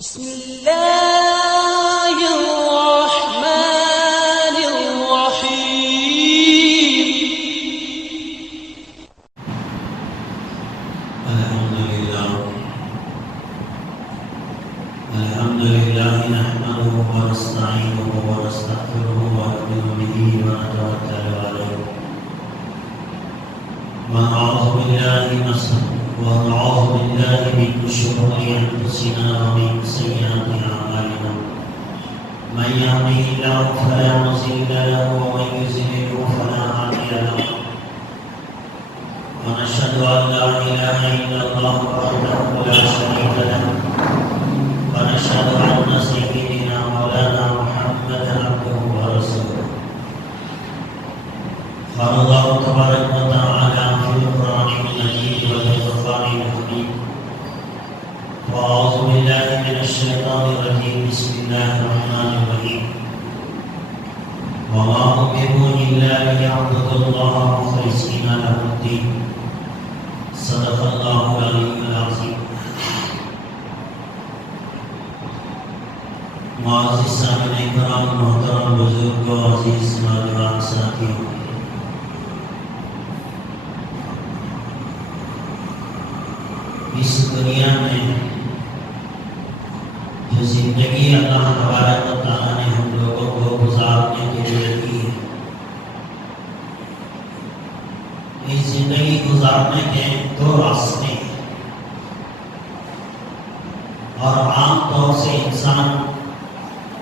بسم الله الرحمن الرحيم. الحمد لله نحمده ونستعينه ونستغفره ونؤمن به ونتوكل عليه ونعوذ بالله من شرور انفسنا ومن سيئات اعمالنا من يهده الله فلا مضل له ومن يضلل فلا هادي له ونشهد ان لا اله الا الله وحده لا شريك له ونشهد أن سيدنا مولانا محمدا عبده ورسوله قال الله تبارك وتعالى في القرآن المجيد والفرقان الحميد وأعوذ بالله من الشيطان الرجيم بسم الله الرحمن الرحيم وما أمروا إلا ليعبدوا الله مخلصين له الدين صدق الله العلي العظيم. معزز سامعین کرام، محترم بزرگوں، عزیز نوجوان ساتھیوں، اس دنیا میں جو زندگی اللہ تبارک و تعالیٰ نے ہم لوگوں کو گزارنے کے لیے دی ہے، اس زندگی گزارنے کے دو راستے ہیں اور عام طور سے انسان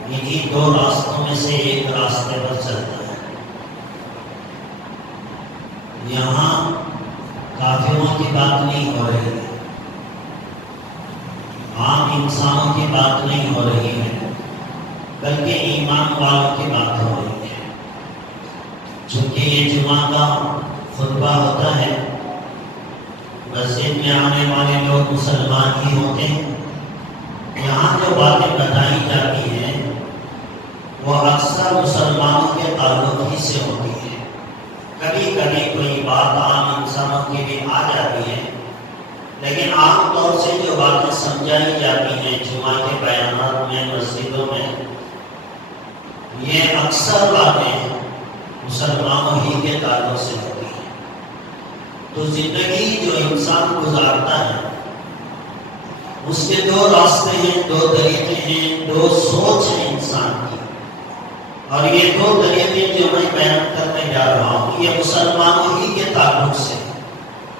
انہی دو راستوں میں سے ایک راستے پر چلتا ہے. یہاں کافروں کی بات نہیں ہو رہی ہے، عام انسانوں کی بات نہیں ہو رہی ہے، بلکہ ایمان والوں کی بات ہو رہی ہے. چونکہ یہ جمعہ کا خطبہ ہوتا ہے، مسجد میں آنے والے لوگ مسلمان ہی ہوتے ہیں. یہاں جو باتیں بتائی جاتی ہیں وہ اکثر مسلمانوں کے تعلق ہی سے ہوتی ہے. کبھی کبھی کوئی بات عام انسانوں کے لیے آ جاتی ہے، لیکن عام طور سے جو باتیں سمجھائی جاتی ہیں جمعہ کے بیانات میں، مسجدوں میں، یہ اکثر باتیں مسلمانوں ہی کے تعلق سے ہوتی ہیں. تو زندگی جو انسان گزارتا ہے اس کے دو راستے ہیں، دو طریقے ہیں، دو سوچ ہیں انسان کی. اور یہ دو طریقے جو میں بیان کرنے جا رہا ہوں یہ مسلمانوں ہی کے تعلق سے،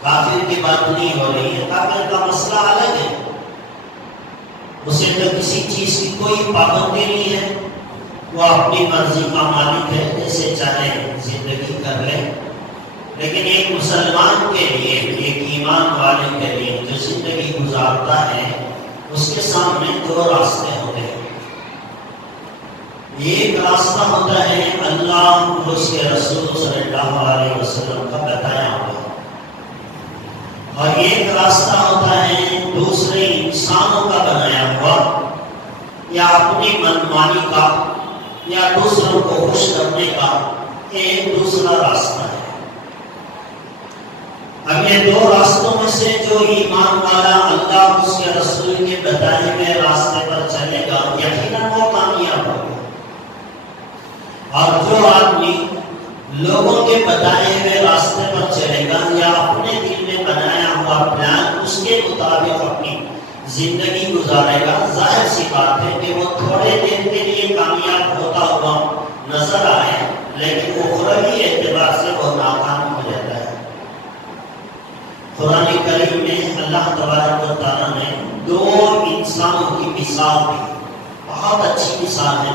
کافر کی بات نہیں ہو رہی ہے. کافر کا مسئلہ الگ ہے، اسے تو کسی چیز کی کوئی پابندی نہیں ہے، وہ اپنی مرضی کا مالک ہے، جیسے چاہے زندگی کر لے. لیکن ایک مسلمان کے لیے، ایک ایمان والے کے لیے جو زندگی گزارتا ہے، اس کے سامنے دو راستے ہوتے ہیں. ایک راستہ ہوتا ہے اللہ اور اس کے رسول صلی اللہ علیہ وسلم کا بتایا ہوا، اور ایک راستہ ہوتا ہے دوسرے انسانوں کا بنایا ہوا، یا اپنی منمانی کا، یا دوسروں کو خوش کرنے کا ایک دوسرا راستہ ہے. اب یہ دو راستوں میں سے جو ایمان والا اللہ اس کے رسول کے بتائے ہوئے راستے پر چلے گا یقیناً وہ کامیاب ہوگا. اور جو آدمی لوگوں کے بتائے ہوئے راستے پر چلے گا یا اپنے دل میں بنایا ہوا پلان اس کے مطابق اپنی زندگی گزارے گا، ظاہر سی بات ہے کہ وہ تھوڑے دیر کے لیے کامیاب ہوتا ہوا نظر آئے، لیکن اخروی اعتبار سے وہ ناکام ہو جاتا ہے. قرآن کریم میں اللہ تبارک و تعالیٰ نے دو انسانوں کی مثال دی، بہت اچھی مثال ہے.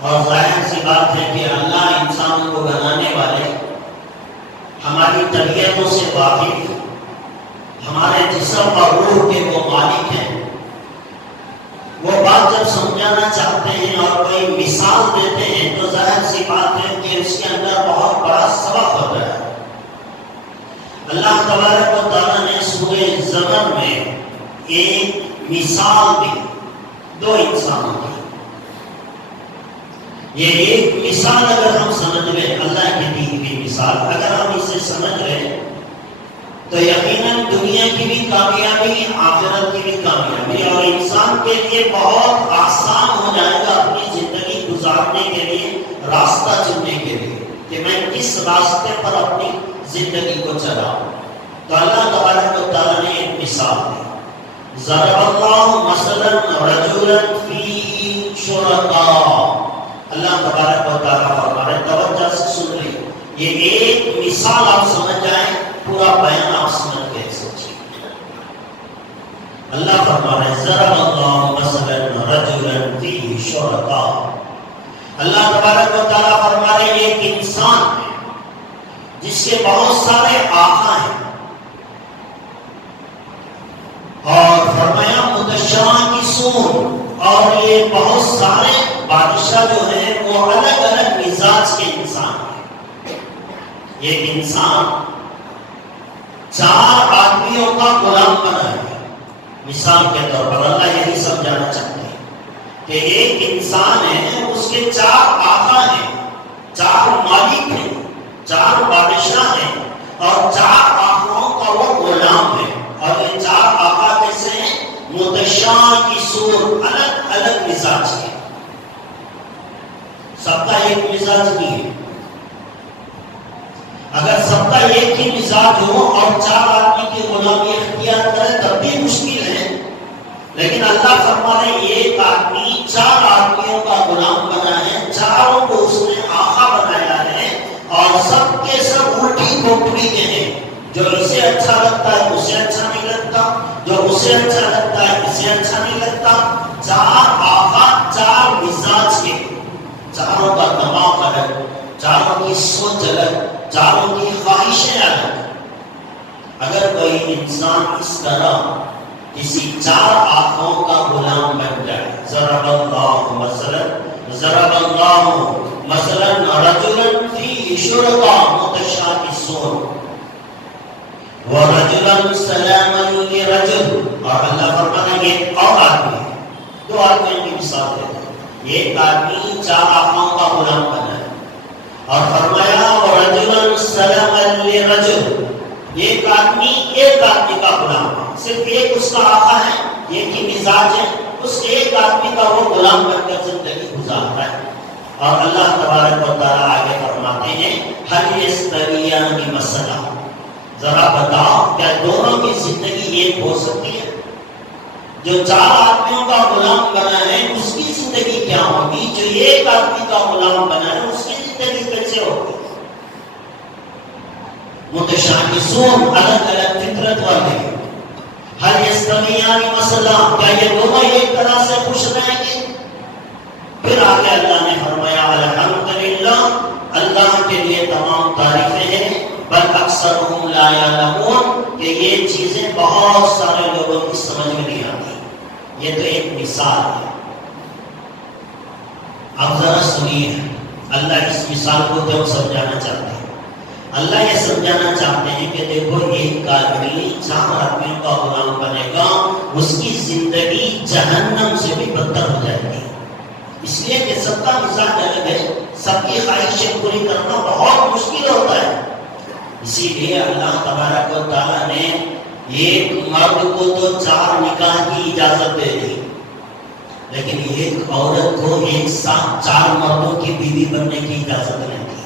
اور ظاہر سی بات ہے کہ اللہ انسانوں کو بنانے والے ہماری طبیعتوں سے واقف، ہمارے جسم اور روح کے وہ مالک ہیں. وہ بات جب سمجھانا چاہتے ہیں اور کوئی مثال دیتے ہیں تو ظاہر سی بات ہے کہ اس کے اندر بہت بڑا سبق ہوتا ہے. اللہ تبارک و تعالیٰ نے سورہ زمر میں ایک مثال دی دو انسانوں کی. یہ ایک مثال اگر ہم سمجھ لیں، اللہ کی دی ہوئی مثال اگر ہم اسے سمجھ لیں تو یقیناً دنیا کی بھی کامیابی، آخرت کی بھی کامیابی، اور انسان کے لیے بہت آسان ہو جائے گا اپنی زندگی گزارنے کے لیے، راستہ چننے کے لیے کہ میں کس راستے پر اپنی زندگی کو چلاؤں۔ تو اللہ تبارک و تعالیٰ نے ایک مثال دی، ضرب اللہ مثلا رجلا فیہ شرکاء۔ اللہ تبارک و تعالیٰ فرما رہے، توجہ سے سن رہے، یہ ایک مثال آپ سمجھ جائیں، پورا بیان آپ سمجھ گئے سوچیے۔ اللہ فرما رہے ضرب اللہ مثلا رجلا فیہ شرکاء۔ اللہ تبارک و تعالیٰ فرما رہے ایک انسان ہے جس کے بہت سارے آقا ہیں، اور فرمایا متشاکسون، اور یہ بہت سارے بادشاہ جو ہیں وہ الگ الگ مزاج کے انسان ہیں۔ یہ انسان 4 آدمیوں کا غلام بنا ہے۔ مثال کے طور پر اللہ یہی سمجھانا چاہتے ہیں کہ ایک انسان ہے، اس کے 4 آقا ہیں، 4 مالک ہیں، 4 بادشاہ ہیں، اور 4 آقاؤں کا وہ غلام ہے۔ اور یہ 4 آقا کیسے ہیں؟ متشاکسون، الگ الگ مزاج کے، سب کا ایک مزاج نہیں ہے۔ اگر سب کا ایک ہی مزاج ہو اور 4 آدمی کی غلامی اختیار کرے تب بھی مشکل ہے، لیکن اللہ فرما رہے ایک آدمی 4 آدمیوں کا غلام بنا ہے، 4 کو اس نے آقا بنایا ہے، اور سب کے سب الٹی کھوپڑی کے ہیں۔ جو اسے اچھا لگتا ہے اسے اچھا نہیں لگتا، جو اسے اچھا لگتا ہے اسے اچھا نہیں لگتا۔ 4 آقا، 4 مزاج کے، 4 کا دماغ الگ، 4 کی سوچ الگ، 4 کی خواہشیں الگ۔ اگر کوئی انسان اس طرح کسی 4 آقاؤں کا غلام بن جائے، ضرب اللہ مثلا رجلا فیہ شرکاء متشاکسون ورجلا سلاما لرجل، اور اللہ فرماتا ہے ایک اور آدمی ہے، 2 آدمیوں کی مثال دیتے ہیں، ایک آدمی 4 آقاؤں کا غلام بنا ہے، اور فرمایا ورجلا سلاما لرجل، ایک آدمی کا غلام ہے، صرف ایک اس کا آقا ہے، ایک ہی مزاج ہے، اس ایک آدمی کا وہ غلام بن کر زندگی گزارتا ہے۔ اور اللہ تبارک و تعالیٰ آگے فرماتے ہیں هل يستويان مثلا، ذرا بتاؤ کیا دونوں کی زندگی ایک ہو سکتی ہے؟ جو 4 آدمیوں کا غلام بنا ہے اس کی زندگی کیا ہوگی، جو ایک آدمی کا غلام بنا ہے اس کی زندگی کیسے ہوگی؟ متشاکسون، الگ الگ فطرت والے۔ هل يستويان مثلا، کیا یہ دونوں ایک طرح سے خوش رہیں گے؟ پھر آگے اللہ نے فرمایا الحمدللہ، اللہ کے لیے تمام تعریفیں ہیں، بل اکثرهم لا یعلمون، کہ یہ چیزیں بہت سارے لوگوں کی سمجھ میں نہیں آتی۔ یہ تو ایک مثال ہے۔ اب ذرا سنیے، اللہ اس مثال کو کیوں سمجھانا چاہتے ہیں؟ اللہ یہ سمجھانا چاہتے ہیں کہ دیکھو ایک آدمی 4 آدمیوں کا غلام بنے گا، اس کی زندگی جہنم سے بھی بدتر ہو جائے گی، اس لیے کہ سب کا مزاج الگ ہے، سب کی خواہشیں پوری کرنا بہت مشکل ہوتا ہے۔ اسی لیے اللہ تبارک و تعالیٰ نے ایک مرد کو تو 4 نکاح کی اجازت دے دی، لیکن ایک عورت کو ایک ساتھ 4 مردوں کی بیوی بننے کی اجازت نہیں دی۔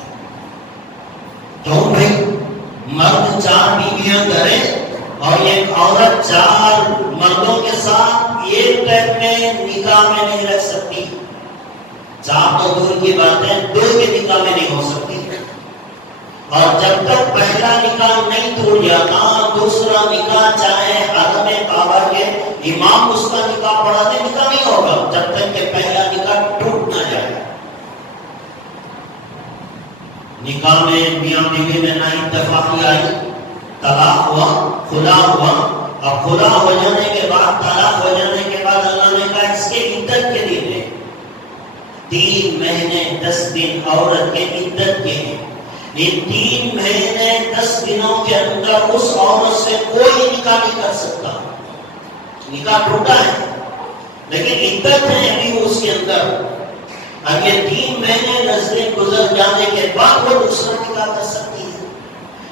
کیوں بھائی؟ مرد 4 بیویاں کرے اور ایک عورت 4 مردوں کے ساتھ ایک ٹائم میں نکاح میں نہیں رہ سکتی۔ 4 تو دور کی بات ہے، 2 کے نکاح میں نہیں ہو سکتی، اور جب تک پہلا نکاح نہیں ٹوٹ جاتا دوسرا نکاح چاہے حرم کعبہ کے امام اس کا نکاح پڑھا دے، نکاح نہیں ہوگا جب تک کہ پہلا نکاح ٹوٹ نہ جائے۔ نکاح میں میاں بیوی میں نہ اتفاقی آئی، طلاق ہوا، خلا ہوا، اب خلا ہو جانے کے بعد، طلاق ہو جانے کے بعد اللہ نے کہا اس کے عدت کے لیے 3 مہینے 10 دن عورت کے عدت کے ہیں۔ یہ 3 مہینے 10 دنوں کے اندر اس عورت سے کوئی نکاح نہیں کر سکتا، نکاح ٹوٹا ہے لیکن عدت ہے ابھی اس کے اندر۔ اب یہ 3 مہینے نزدیک گزر جانے کے بعد وہ دوسرا نکاح کر سکتی ہے۔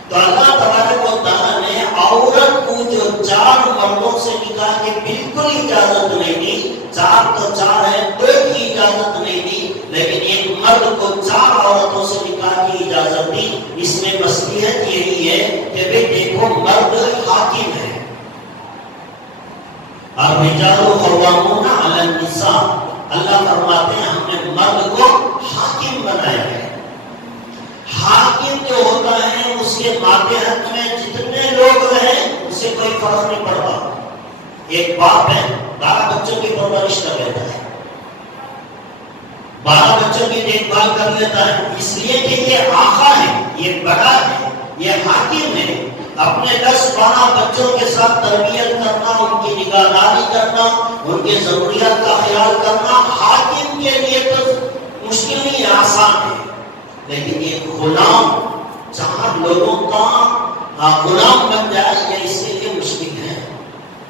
تو اللہ تبارک و تعالیٰ نے 4 مردوں سے نکاح کی بالکل اجازت نہیں دی، 4 تو 4 ہے، 2 کی اجازت نہیں دی، لیکن ایک مرد کو 4 عورتوں سے نکاح کی اجازت دی۔ اس میں مصلحت یہی ہے کہ بھئی دیکھو مرد حاکم ہے، الرجال قوامون علی النساء، اللہ فرماتے ہیں ہم نے مرد کو حاکم بنایا ہے۔ حاکم جو ہوتا ہے اس کے ماتحت میں جتنے لوگ رہیں اسے کوئی فرق نہیں پڑتا۔ ایک باپ ہے 12 بچوں کی پرورش کر لیتا ہے، 12 بچوں کی دیکھ بھال کر لیتا ہے، اس لیے کہ یہ آقا ہے، یہ بڑا ہے، یہ حاکم ہے۔ اپنے 10-12 بچوں کے ساتھ تربیت کرنا، ان کی نگہداری کرنا، ان کے ضروریات کا خیال کرنا حاکم کے لیے تو مشکل نہیں، آسان ہے، لیکن یہ غلام 4 لوگوں کا غلام بن جائے یہ اس کے لیے مشکل ہے۔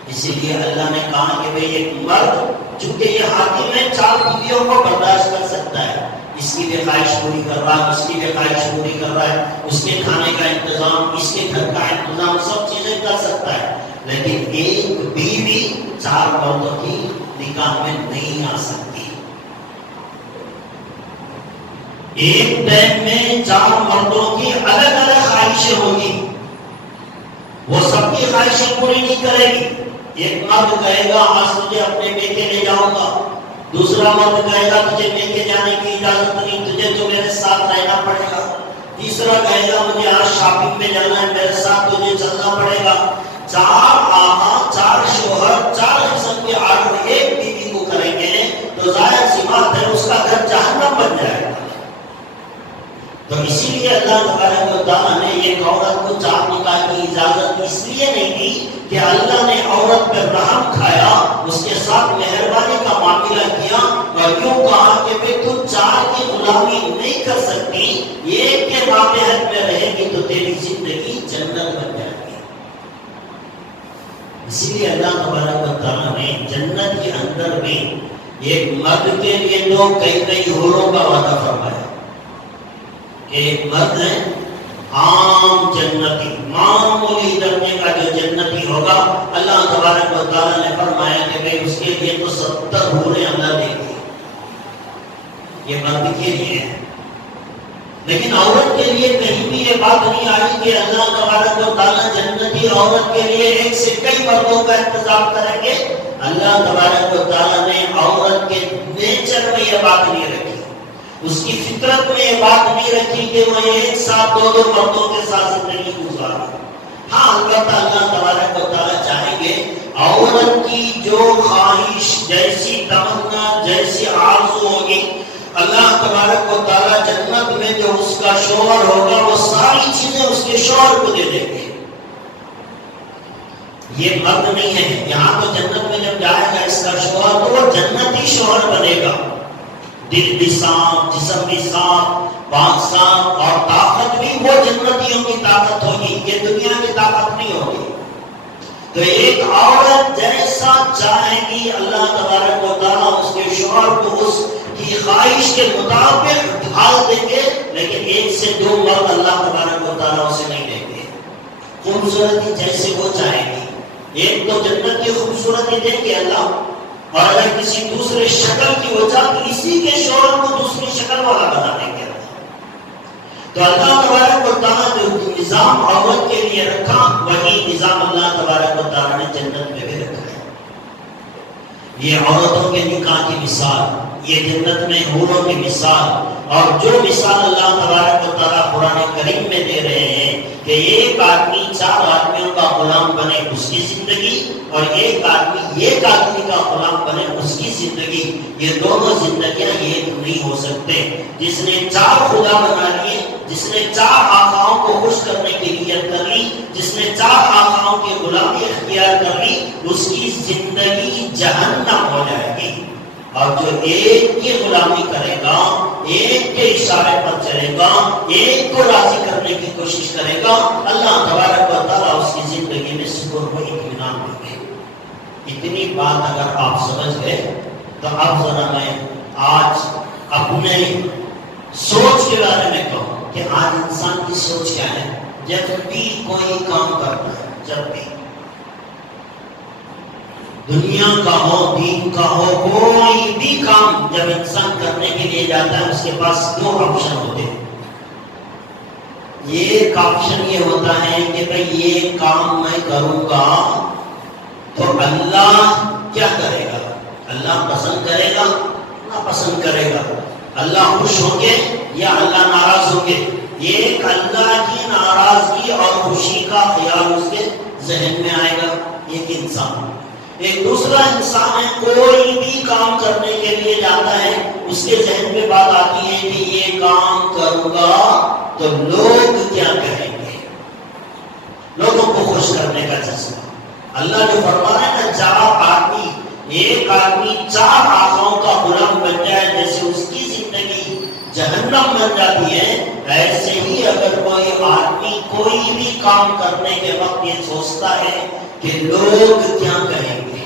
اسی لیے اللہ نے کہا کہ بھئی ایک مرد چونکہ یہ حاکم ہے 4 بیویوں کو برداشت کر سکتا ہے، اس کی بھی خواہش پوری کر رہا ہے، اس کی بھی خواہش پوری کر رہا ہے، اس کے کھانے کا انتظام، اس کے گھر کا انتظام، سب چیزیں کر سکتا ہے، لیکن ایک بیوی 4 مردوں کی نکاح میں نہیں آ سکتی۔ ایک ٹائم میں 4 مردوں کی الگ الگ خواہشیں ہوگی، وہ سب کی خواہشیں پوری نہیں کرے گی۔ ایک مرد کہے گا آج تجھے اپنے میکے لے جاؤں گا، دوسرا مرد کہے گا تجھے میکے جانے کی اجازت نہیں، تجھے تو میرے ساتھ رہنا پڑے گا، تیسرا کہے گا مجھے آج شاپنگ میں جانا ہے، میرے ساتھ تجھے چلنا پڑے گا۔ 4 آقا، 4 شوہر، 4 قسم کے آرڈر ایک بیوی کو کریں گے تو ظاہر سی بات ہے اس کا گھر جہنم بن جائے گا۔ تو اسی لیے اللہ تبارک و تعالیٰ نے ایک عورت کو 4 نکاح کی اجازت اس لیے نہیں دی کہ اللہ نے عورت پر رحم کھایا، اس کے ساتھ مہربانی کا معاملہ کیا اور یوں کہا کہ بھئی تو 4 کی غلامی نہیں کر سکتی، ایک کے ماتحت میں رہے گی تو تیری زندگی جنت بن جائے گی۔ اسی لیے اللہ تبارک و تعالیٰ نے جنت کے اندر میں ایک مرد کے لیے تو کئی حوروں کا وعدہ فرمایا۔ ایک مرد ہے عام جنتی، معمولی درجے کا جو جنتی ہوگا، اللہ تبارک و تعالیٰ نے فرمایا کہ بھئی اس کے لیے تو 70 حوریں اللہ دے گی، یہ مرد کے لیے ہے۔ لیکن عورت کے لیے کہیں بھی یہ بات نہیں آئی کہ اللہ تبارک و تعالیٰ جنتی عورت کے لیے ایک سے کئی مردوں کا انتظام کریں گے۔ اللہ تبارک و تعالیٰ نے عورت کے نیچر میں یہ بات نہیں رکھی، اس کی فطرت میں یہ بات نہیں رکھی کہ وہ ایک ساتھ 2 مردوں کے ساتھ زندگی گزارے۔ ہاں البتہ اللہ تبارک و تعالیٰ چاہیں گے عورت کی جو خواہش، جیسی تمنا، جیسی آرزو ہوگی، اللہ تبارک و تعالیٰ جنت میں جو اس کا شوہر ہوگا وہ ساری چیزیں اس کے شوہر کو دے دیں گے۔ یہ مرد نہیں ہے، یہاں تو جنت میں جب جائے گا اس کا شوہر تو وہ جنتی شوہر بنے گا، دل بھی صاف، جسم بھی صاف، پاک صاف، اور طاقت بھی وہ جنتیوں کی طاقت ہوگی، یہ دنیا کی طاقت نہیں ہوگی۔ تو ایک عورت جیسا چاہے گی اللہ تبارک و تعالیٰ اس کے شوہر کو اس کی خواہش کے مطابق ڈھال دیں گے، لیکن 1 سے 2 مرد اللہ تبارک و تعالیٰ اسے نہیں دیں گے۔ خوبصورتی جیسے وہ چاہے گی، ایک تو جنت کی خوبصورتی دیں گے اللہ، اور اگر کسی دوسرے شکل کی وجہ تو اسی کے شوہر کو دوسری شکل والا بنا دیں گے۔ تو اللہ تبارک و تعالیٰ جو نظام عورت کے لیے رکھا وہی نظام اللہ تبارک و تعالیٰ نے جنت میں بھی رکھا ہے۔ یہ عورتوں کے نکاح کی مثال، یہ جنت میں حوروں کی مثال، اور جو مثال اللہ تبارک و تعالیٰ قرآن کریم میں دے رہے ہیں کہ ایک آدمی 4 آدمیوں کا غلام بنے اس کی زندگی، اور ایک آدمی کا غلام بنے اس کی زندگی، یہ دونوں زندگیاں ایک نہیں ہو سکتے۔ جس نے 4 خدا بنا لیے، جس نے 4 آقاؤں کو خوش کرنے کی نیت کر لی، جس نے 4 آقاؤں کی غلامی اختیار کر لی، اس کی زندگی جہنم ہو جائے گی۔ اور جو ایک کی غلامی کرے گا، ایک کے اشارے پر چلے گا، ایک کو راضی کرنے کی کوشش کرے گا، اللہ تبارک و تعالیٰ اس کی زندگی میں سکون و اطمینان دیں گے۔ اتنی بات اگر آپ سمجھ گئے تو اب ذرا میں آج اپنے سوچ کے بارے میں کہوں کہ آج انسان کی سوچ کیا ہے۔ جب بھی کوئی کام کرتا ہے، جب بھی دنیا کا ہو دین کا ہو کوئی بھی کام جب انسان کرنے کے لیے جاتا ہے اس کے پاس دو آپشن ہوتے ہیں. ایک آپشن یہ ہوتا ہے کہ بھئی یہ کام میں کروں گا تو اللہ کیا کرے گا, اللہ پسند کرے گا نہ پسند کرے گا, اللہ خوش ہوں گے یا اللہ ناراض ہوں گے. ایک اللہ کی ناراضگی اور خوشی کا خیال اس کے ذہن میں آئے گا ایک انسان. ایک دوسرا انسان ہے کوئی بھی کام کرنے کے لیے جاتا ہے اس کے ذہن میں بات آتی ہے کہ یہ کام کروں گا تو لوگ کیا کہیں گے, لوگوں کو خوش کرنے کا جذبہ. اللہ جو فرما رہا ہے نا, چار آدمی ایک آدمی چار آقاؤں کا غلام بن جائے جیسے اس کی زندگی جہنم بن جاتی ہے, ایسے ہی اگر کوئی آدمی کوئی بھی کام کرنے کے وقت یہ سوچتا ہے کہ لوگ کیا کہیں گے.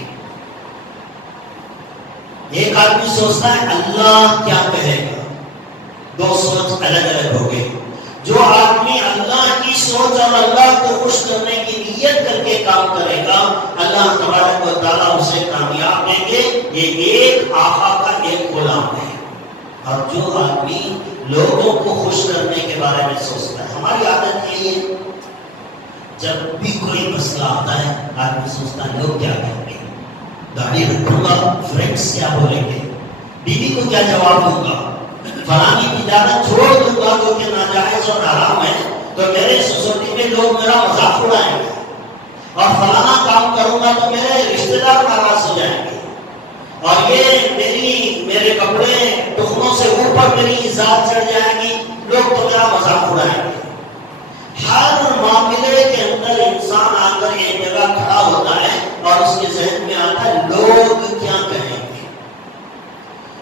ایک آدمی سوچتا ہے اللہ کیا کہے گا, دو سوچ الگ الگ ہو گئی. جو آدمی اللہ کی سوچ اور اللہ کو خوش کرنے کی نیت کر کے کام کرے گا اللہ تبارک و تعالیٰ اسے کامیاب دیں گے. یہ ایک آقا کا ایک غلام ہے. اور جو آدمی لوگوں کو خوش کرنے کے بارے میں سوچتا ہے, ہماری عادت یہی ہے جب بھی کوئی مسئلہ آتا ہے آدمی سوچتا ہے لوگ کیا کہیں گے, گاڑی رکھوں گا فرینڈس کیا بولیں گے, بیوی کو کیا جواب دوں گا, فلانی تجارت چھوڑ دوں گا جو کہ ناجائز اور حرام ہے تو میرے سوسائٹی میں لوگ میرا مذاق اڑائیں گے, اور فلانا کام کروں گا تو میرے رشتے دار ناراض ہو جائیں گے, اور یہ میرے کپڑے ٹخنوں سے اوپر میری ذات چڑھ جائے گی, لوگ تو میرا مذاق اڑائیں گے. ہر معاملے کے اندر انسان آ کر ایک جگہ کھڑا ہوتا ہے اور اس کے ذہن میں آتا ہے لوگ کیا کہیں گے.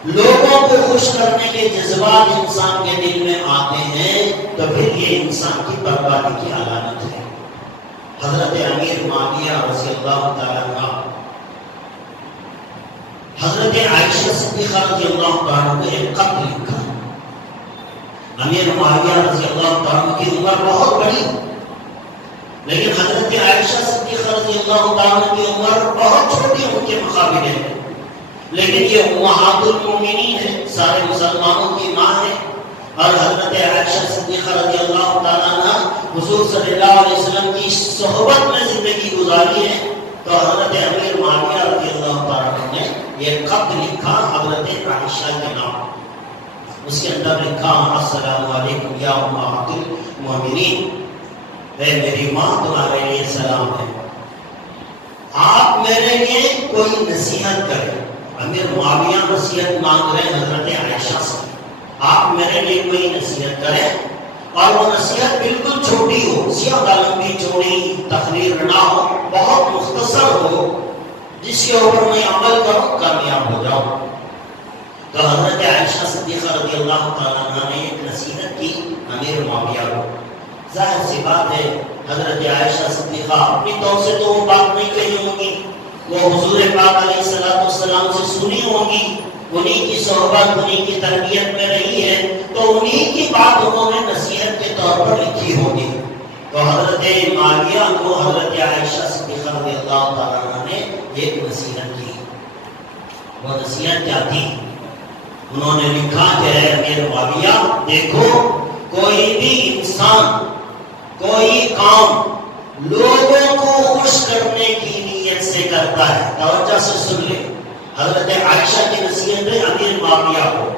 لوگوں کو خوش کرنے کے جذبات انسان کے دل میں آتے ہیں تو پھر یہ انسان کی بربادی کی علامت ہے. حضرت امیر معاویہ رضی اللہ تعالیٰ عنہ, حضرت عائشہ صدیقہ رضی اللہ تعالیٰ نے ایک خط لکھا. امیر معاویہ رضی اللہ تعالیٰ کی عمر بہت بڑی, لیکن حضرت عائشہ صدیقہ رضی اللہ تعالیٰ کی عمر بہت چھوٹی ان کے مقابلے میں. لیکن یہ امہات المومنین ہے, سارے مسلمانوں کی ماں ہے, اور حضرت عائشہ صدیقہ رضی اللہ تعالیٰ عنہ حضور صلی اللہ علیہ وسلم کی صحبت میں زندگی گزاری ہے. تو حضرت امیر معاویہ رضی اللہ تعالیٰ نے یہ خط لکھا حضرت عائشہ کے نام. اس کے اندر لکھا السلام علیکم یا امہات المومنین, اے میری ماں تمہارے لیے سلام ہے, آپ میرے لیے کوئی نصیحت کریں. امیر معاویہ نصیحت مانگ رہے حضرت عائشہ سے, آپ میرے لیے کوئی نصیحت کریں, اور وہ نصیحت بالکل چھوٹی ہو, زیادہ لمبی چوڑی تقریر نہ ہو, بہت مختصر ہو, جس کے اوپر میں عمل کروں کامیاب ہو جاؤں. تو حضرت عائشہ صدیقہ رضی اللہ تعالیٰ عنہ نے ایک نصیحت کی امیر معاویہ کو. ظاہر سی بات ہے حضرت عائشہ صدیقہ اپنی طور سے تو وہ بات نہیں کہی ہوں گی, وہ حضور پاک علیہ السلام سے سنی ہوں گی, انہی کی صحبت انہی کی تربیت میں رہی ہے, تو انہی کی بات انہوں نے نصیحت کے طور پر لکھی ہوگی. تو حضرت معاویہ کو حضرت عائشہ صدیقہ رضی اللہ تعالیٰ عنہ نے ایک نصیحت کی. وہ نصیحت کیا تھی؟ انہوں نے لکھا کہ اے امیر معاویہ, دیکھو کوئی بھی انسان کوئی کام لوگوں کو خوش کرنے کی نیت سے کرتا ہے. توجہ سے سن لیں, حضرت عائشہ کی نصیحت ہے امیر معاویہ کو,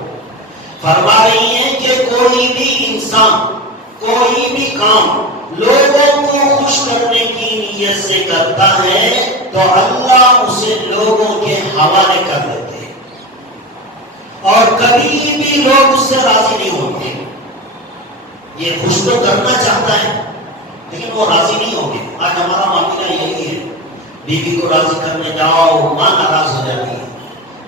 فرما رہی ہیں کہ کوئی بھی انسان کوئی بھی کام لوگوں کو خوش کرنے کی نیت سے کرتا ہے تو اللہ اسے لوگوں کے حوالے کر دیتے ہیں, اور کبھی بھی لوگ اس سے راضی نہیں ہوتے. یہ خوش تو کرنا چاہتا ہے لیکن وہ راضی نہیں ہوں گے. آج ہمارا معاملہ یہی ہے, بیوی کو راضی کرنے جاؤ ماں ناراض ہو جاتی ہے,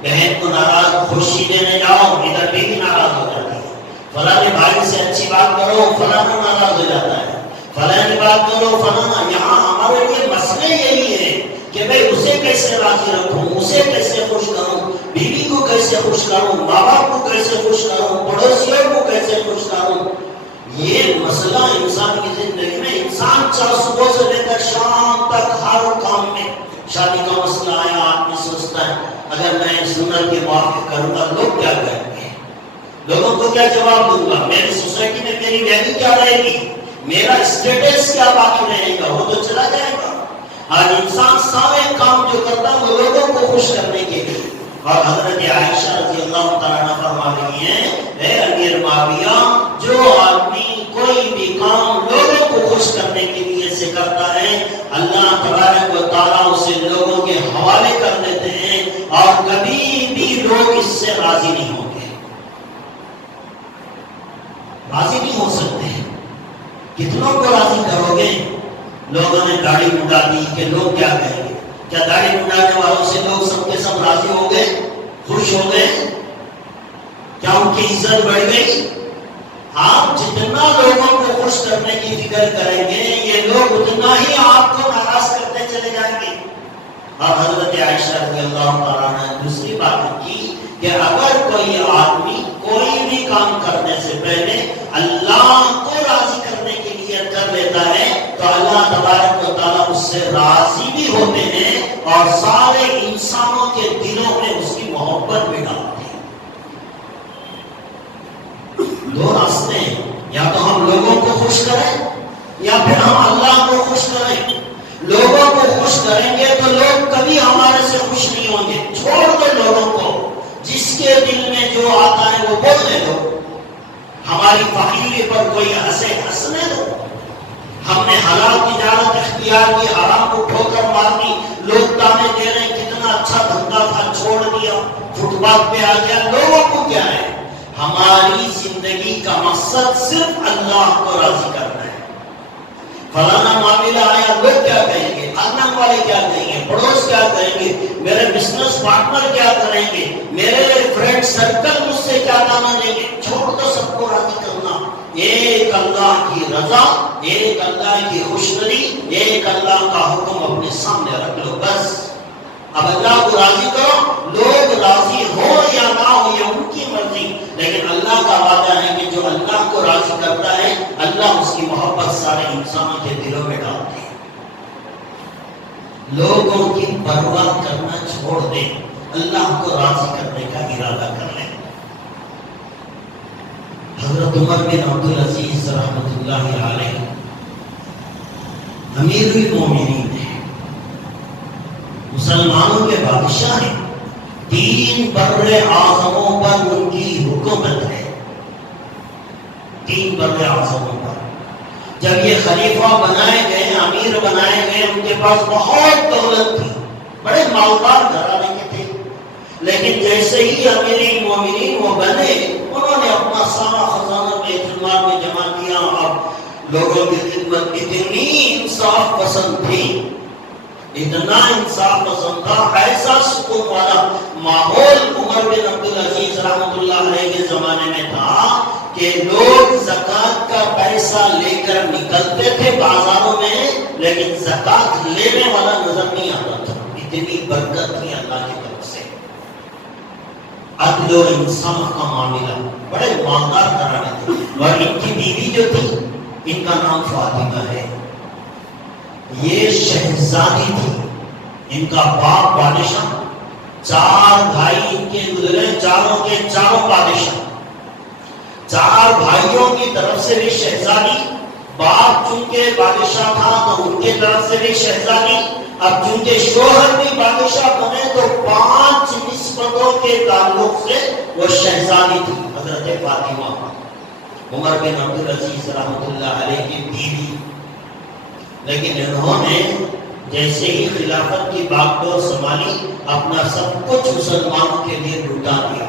بہن کو ناراض خوشی دینے جاؤ ادھر بیوی ناراض ہو جاتی ہے, فلاں بھائی سے اچھی بات کرو فلانا ناراض ہو جاتا ہے, فلاں بات کرو فلانا. یہاں ہمارے لیے مسئلے یہی ہے کہ بھئی اسے کیسے راضی رکھوں, اسے کیسے خوش کروں, بیوی کو کیسے خوش کروں, ماں باپ کو کیسے خوش کروں, پڑوسیوں کو کیسے خوش کروں. یہ مسئلہ انسان کی زندگی میں, انسان چاہے صبح سے لے کر شام تک ہر کام میں شادی کا مسئلہ آیا، آدمی سوچتا ہے اگر میں سنت کے موافق کروں گا لوگ کیا کہیں گے، لوگوں کو کیا جواب دوں گا، میری سوسائٹی میں میری ویلیو کیا رہے گی، میرا اسٹیٹس کیا باقی رہے گا، وہ تو چلا جائے گا۔ آج انسان سارے کام جو کرتا ہے وہ لوگوں کو خوش کرنے کے لیے، اور حضرت عائشہ رضی اللہ تعالیٰ عنہ فرما رہی ہیں، اے امیر معاویہ، جو آدمی کوئی بھی کام لوگوں کو خوش کرنے کے لیے سے کرتا ہے، اللہ تبارک و تعالیٰ اسے لوگوں کے حوالے کر دیتے ہیں، اور کبھی بھی لوگ اس سے راضی نہیں ہوں گے، راضی نہیں ہو سکتے۔ کتنوں کو راضی کرو گے؟ لوگوں نے داڑھی منڈا دی کہ لوگ کیا کہیں گے، کیا داڑھی منڈانے والوں سے لوگ سب کے سب راضی ہو گئے، خوش ہو گئے؟ کیا ان کی عزت بڑھ گئی؟ آپ جتنا لوگوں کو خوش کرنے کی فکر کریں گے، یہ لوگ اتنا ہی آپ کو ناراض کرتے چلے جائیں گے۔ اور حضرت عائشہ رضی اللہ تعالیٰ نے دوسری بات کی کہ اگر کوئی آدمی کوئی بھی کام کرنے سے پہلے اللہ کو راضی کرنے کے لیے کر لیتا ہے تو اللہ تبارک و تعالیٰ اس سے راضی بھی ہوتے ہیں، اور سارے انسانوں کے دلوں میں اس کی محبت بھی ڈالتے ہیں۔ دو راستے ہیں، یا تو ہم لوگوں کو خوش کریں یا پھر ہم اللہ کو خوش کریں۔ لوگوں کو خوش کریں گے تو لوگ کبھی ہمارے سے خوش نہیں ہوں گے، چھوڑ دو لوگوں کو، جس کے دل میں جو آتا ہے وہ بولنے دو، ہماری فقیری پر کوئی ہنسنے دو۔ ہم نے حلال تجارت اختیار کی، حرام کو ٹھوکر مارنی، لوگ تانے دے رہے ہیں کتنا اچھا دھندا تھا چھوڑ دیا، فٹ پاتھ پہ آ گیا، لوگوں کو کیا ہے؟ ہماری زندگی کا مقصد صرف اللہ کو راضی کرنا ہے۔ فلانا معاملہ آیا، لوگ کیا کہیں گے، خاندان والے کیا کہیں گے، پڑوس کیا کہیں گے، میرے بزنس پارٹنر کیا کریں گے، میرے فرینڈ سرکل مجھ سے کیا تانا دیں گے، چھوڑ دو سب کو راضی کرنا۔ ایک اللہ کی رضا، ایک اللہ کی خوشنودی، ایک اللہ کا حکم اپنے سامنے رکھ لو، بس اب اللہ کو راضی کرو، لوگ راضی ہو یا نہ ہو یہ ان کی مرضی، لیکن اللہ کا وعدہ ہے کہ جو اللہ کو راضی کرتا ہے اللہ اس کی محبت سارے انسانوں کے دلوں میں ڈالتے ہیں۔ لوگوں کی پرواہ کرنا چھوڑ دیں، اللہ کو راضی کرنے کا ارادہ کر لیں۔ حضرت عمر بن عبدالعزیز رحمۃ اللہ علیہ امیر المومنین ہیں، مسلمانوں کے بادشاہ ہیں، 3 بر اعظموں پر ان کی حکومت ہے، 3 بر اعظموں پر۔ جب یہ خلیفہ بنائے گئے، امیر بنائے گئے، ان کے پاس بہت دولت تھی، بڑے مالدار گھرانے کے تھے، لیکن جیسے ہی امیر المومنین وہ بنے، انہوں نے اپنا سارا خزانہ بیت المال میں جمع کیا، اور لوگوں کی خدمت اتنی انصاف پسند تھی، اتنا انصاف پسند تھا، ایسا سکون والا ماحول عمر بن عبدالعزیز رحمۃ اللہ علیہ کے زمانے میں تھا کہ لوگ زکوٰۃ کا پیسہ لے کر نکلتے تھے بازاروں میں، لیکن زکوٰۃ لینے والا نظر نہیں آتا تھا، اتنی برکت تھی اللہ کی طرف سے۔ عدل و انصاف کا معاملہ، بڑے مالدار گھرانے تھے، اور ان کی بیوی جو تھی ان کا نام فاطمہ ہے، یہ شہزادی تھی، ان کا باپ بادشاہ، 4 بھائی ان کے گزرے، چاروں کے چاروں بادشاہ، 4 بھائیوں کی طرف سے بھی شہزادی، باپ چونکہ بادشاہ تھا تو ان کے طرف سے بھی شہزادی، اب چونکہ شوہر بھی بادشاہ بنے تو 5 نسبتوں کے تعلق سے وہ شہزادی تھی، حضرت فاطمہ عمر بن عبدالعزیز رحمۃ اللہ علیہ کی بیوی۔ لیکن انہوں نے جیسے ہی خلافت کی باغڈور سنبھالی، اپنا سب کچھ مسلمانوں کے لیے لوٹا دیا،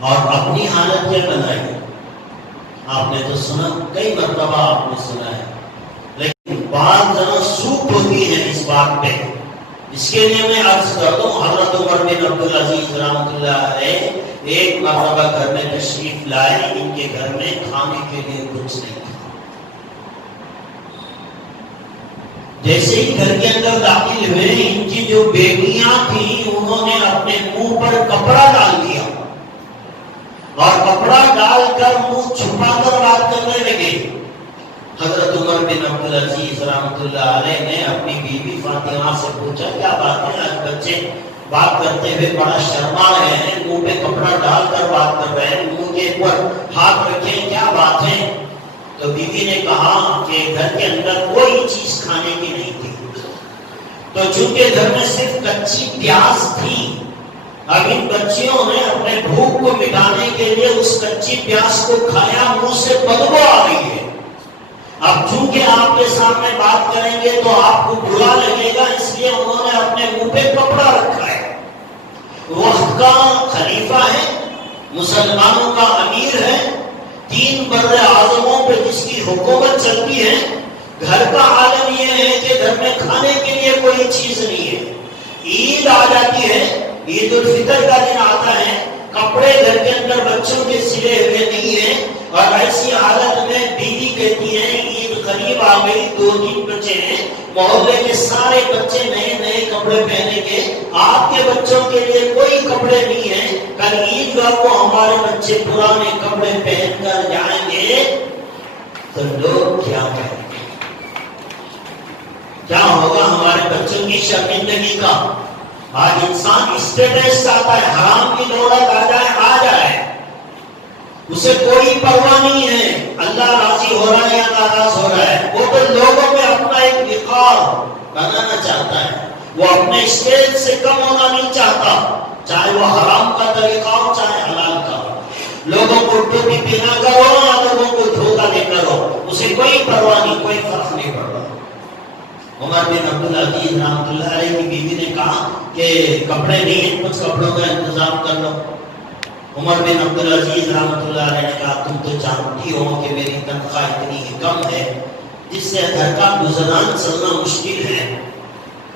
اور اپنی حالت یہ بنائی۔ آپ نے تو سنا، کئی مرتبہ آپ نے سنا ہے، لیکن بات ذرا سوٹ ہوتی ہے اس بات پہ۔ اس کے لیے میں عرض کرتا ہوں، حضرت عمر بن عبدالعزیز رحمۃ اللہ علیہ ایک مرتبہ گھر میں تشریف لائے، ان کے گھر میں کھانے کے لیے کچھ نہیں تھا۔ جیسے ہی گھر کے اندر داخل ہوئے، ان کی جو بیٹیاں تھیں انہوں نے اپنے منہ پر کپڑا ڈال دیا، اور کپڑا ڈال کر منہ چھپا کر بات کرنے لگے حضرت عمر بن عبدالعزیز رحمۃ اللہ علیہ نے اپنی بیوی فاطمہ سے پوچھا کیا بات ہے آج بچے بات کرتے ہوئے بڑا شرما رہے ہیں، منہ پہ کپڑا ڈال کر بات کر رہے ہیں، منہ کے اوپر ہاتھ رکھے، کیا بات ہے؟ تو بیوی نے کہا کہ گھر کے اندر کوئی چیز کھانے کی نہیں تھی، تو چونکہ گھر میں صرف کچی پیاز تھی، اب ان بچیوں نے اپنے بھوک کو مٹانے کے لیے اس کچی پیاز کو کھایا، منہ سے بدبو آ رہی ہے۔ اب چونکہ آپ کے سامنے بات کریں گے تو آپ کو برا لگے گا، اس لیے انہوں نے اپنے منہ پہ کپڑا رکھا ہے۔ وقت کا خلیفہ ہے، مسلمانوں کا امیر ہے، 3 بر اعظموں پہ جس کی حکومت چلتی ہے، گھر کا عالم یہ ہے کہ گھر میں کھانے کے لیے کوئی چیز نہیں ہے۔ عید آ جاتی ہے، عید الفطر کا دن آتا ہے، کپڑے گھر کے اندر بچوں کے سلے ہوئے نہیں ہیں، اور ایسی حالت میں بیوی کہتی ہے عید قریب آ گئی، 2-3 بچے ہیں، محلے کے سارے بچے نئے نئے کپڑے پہنیں گے، آپ کے بچوں کے لیے کوئی کپڑے نہیں ہیں، کل عید گاہ کو ہمارے بچے پرانے کپڑے پہن کر جائیں گے تو لوگ کیا کہیں گے؟ کیا ہوگا ہمارے بچوں کی شرمندگی کا؟ آج انسان اسٹیٹس چاہتا ہے، حرام کی دولت آ جائے، اسے کوئی پرواہ نہیں ہے اللہ راضی ہو رہا ہے یا ناراض ہو رہا ہے، وہ تو لوگوں میں اپنا ایک وقار بنانا چاہتا ہے، وہ اپنے اسٹیج سے کم ہونا نہیں چاہتا، چاہے وہ حرام کا طریقہ ہو چاہے حلال کا ہو، لوگوں کو ٹوپی پہنا کرو یا لوگوں کو دھوکہ دے کرو، اسے کوئی پرواہ نہیں، کوئی فرق نہیں پڑ رہا۔ عمر بن عبدالعزیز رحمۃ اللہ علیہ کی بیوی نے کہا کہ کپڑے نہیں ہیں، کچھ کپڑوں کا انتظام کر لو۔ عمر بن عبدالعزیز رحمۃ اللہ علیہ نے کہا تم تو جانتی ہو کہ میری تنخواہ اتنی کم ہے جس سے گھر کا گزران چلنا مشکل ہے،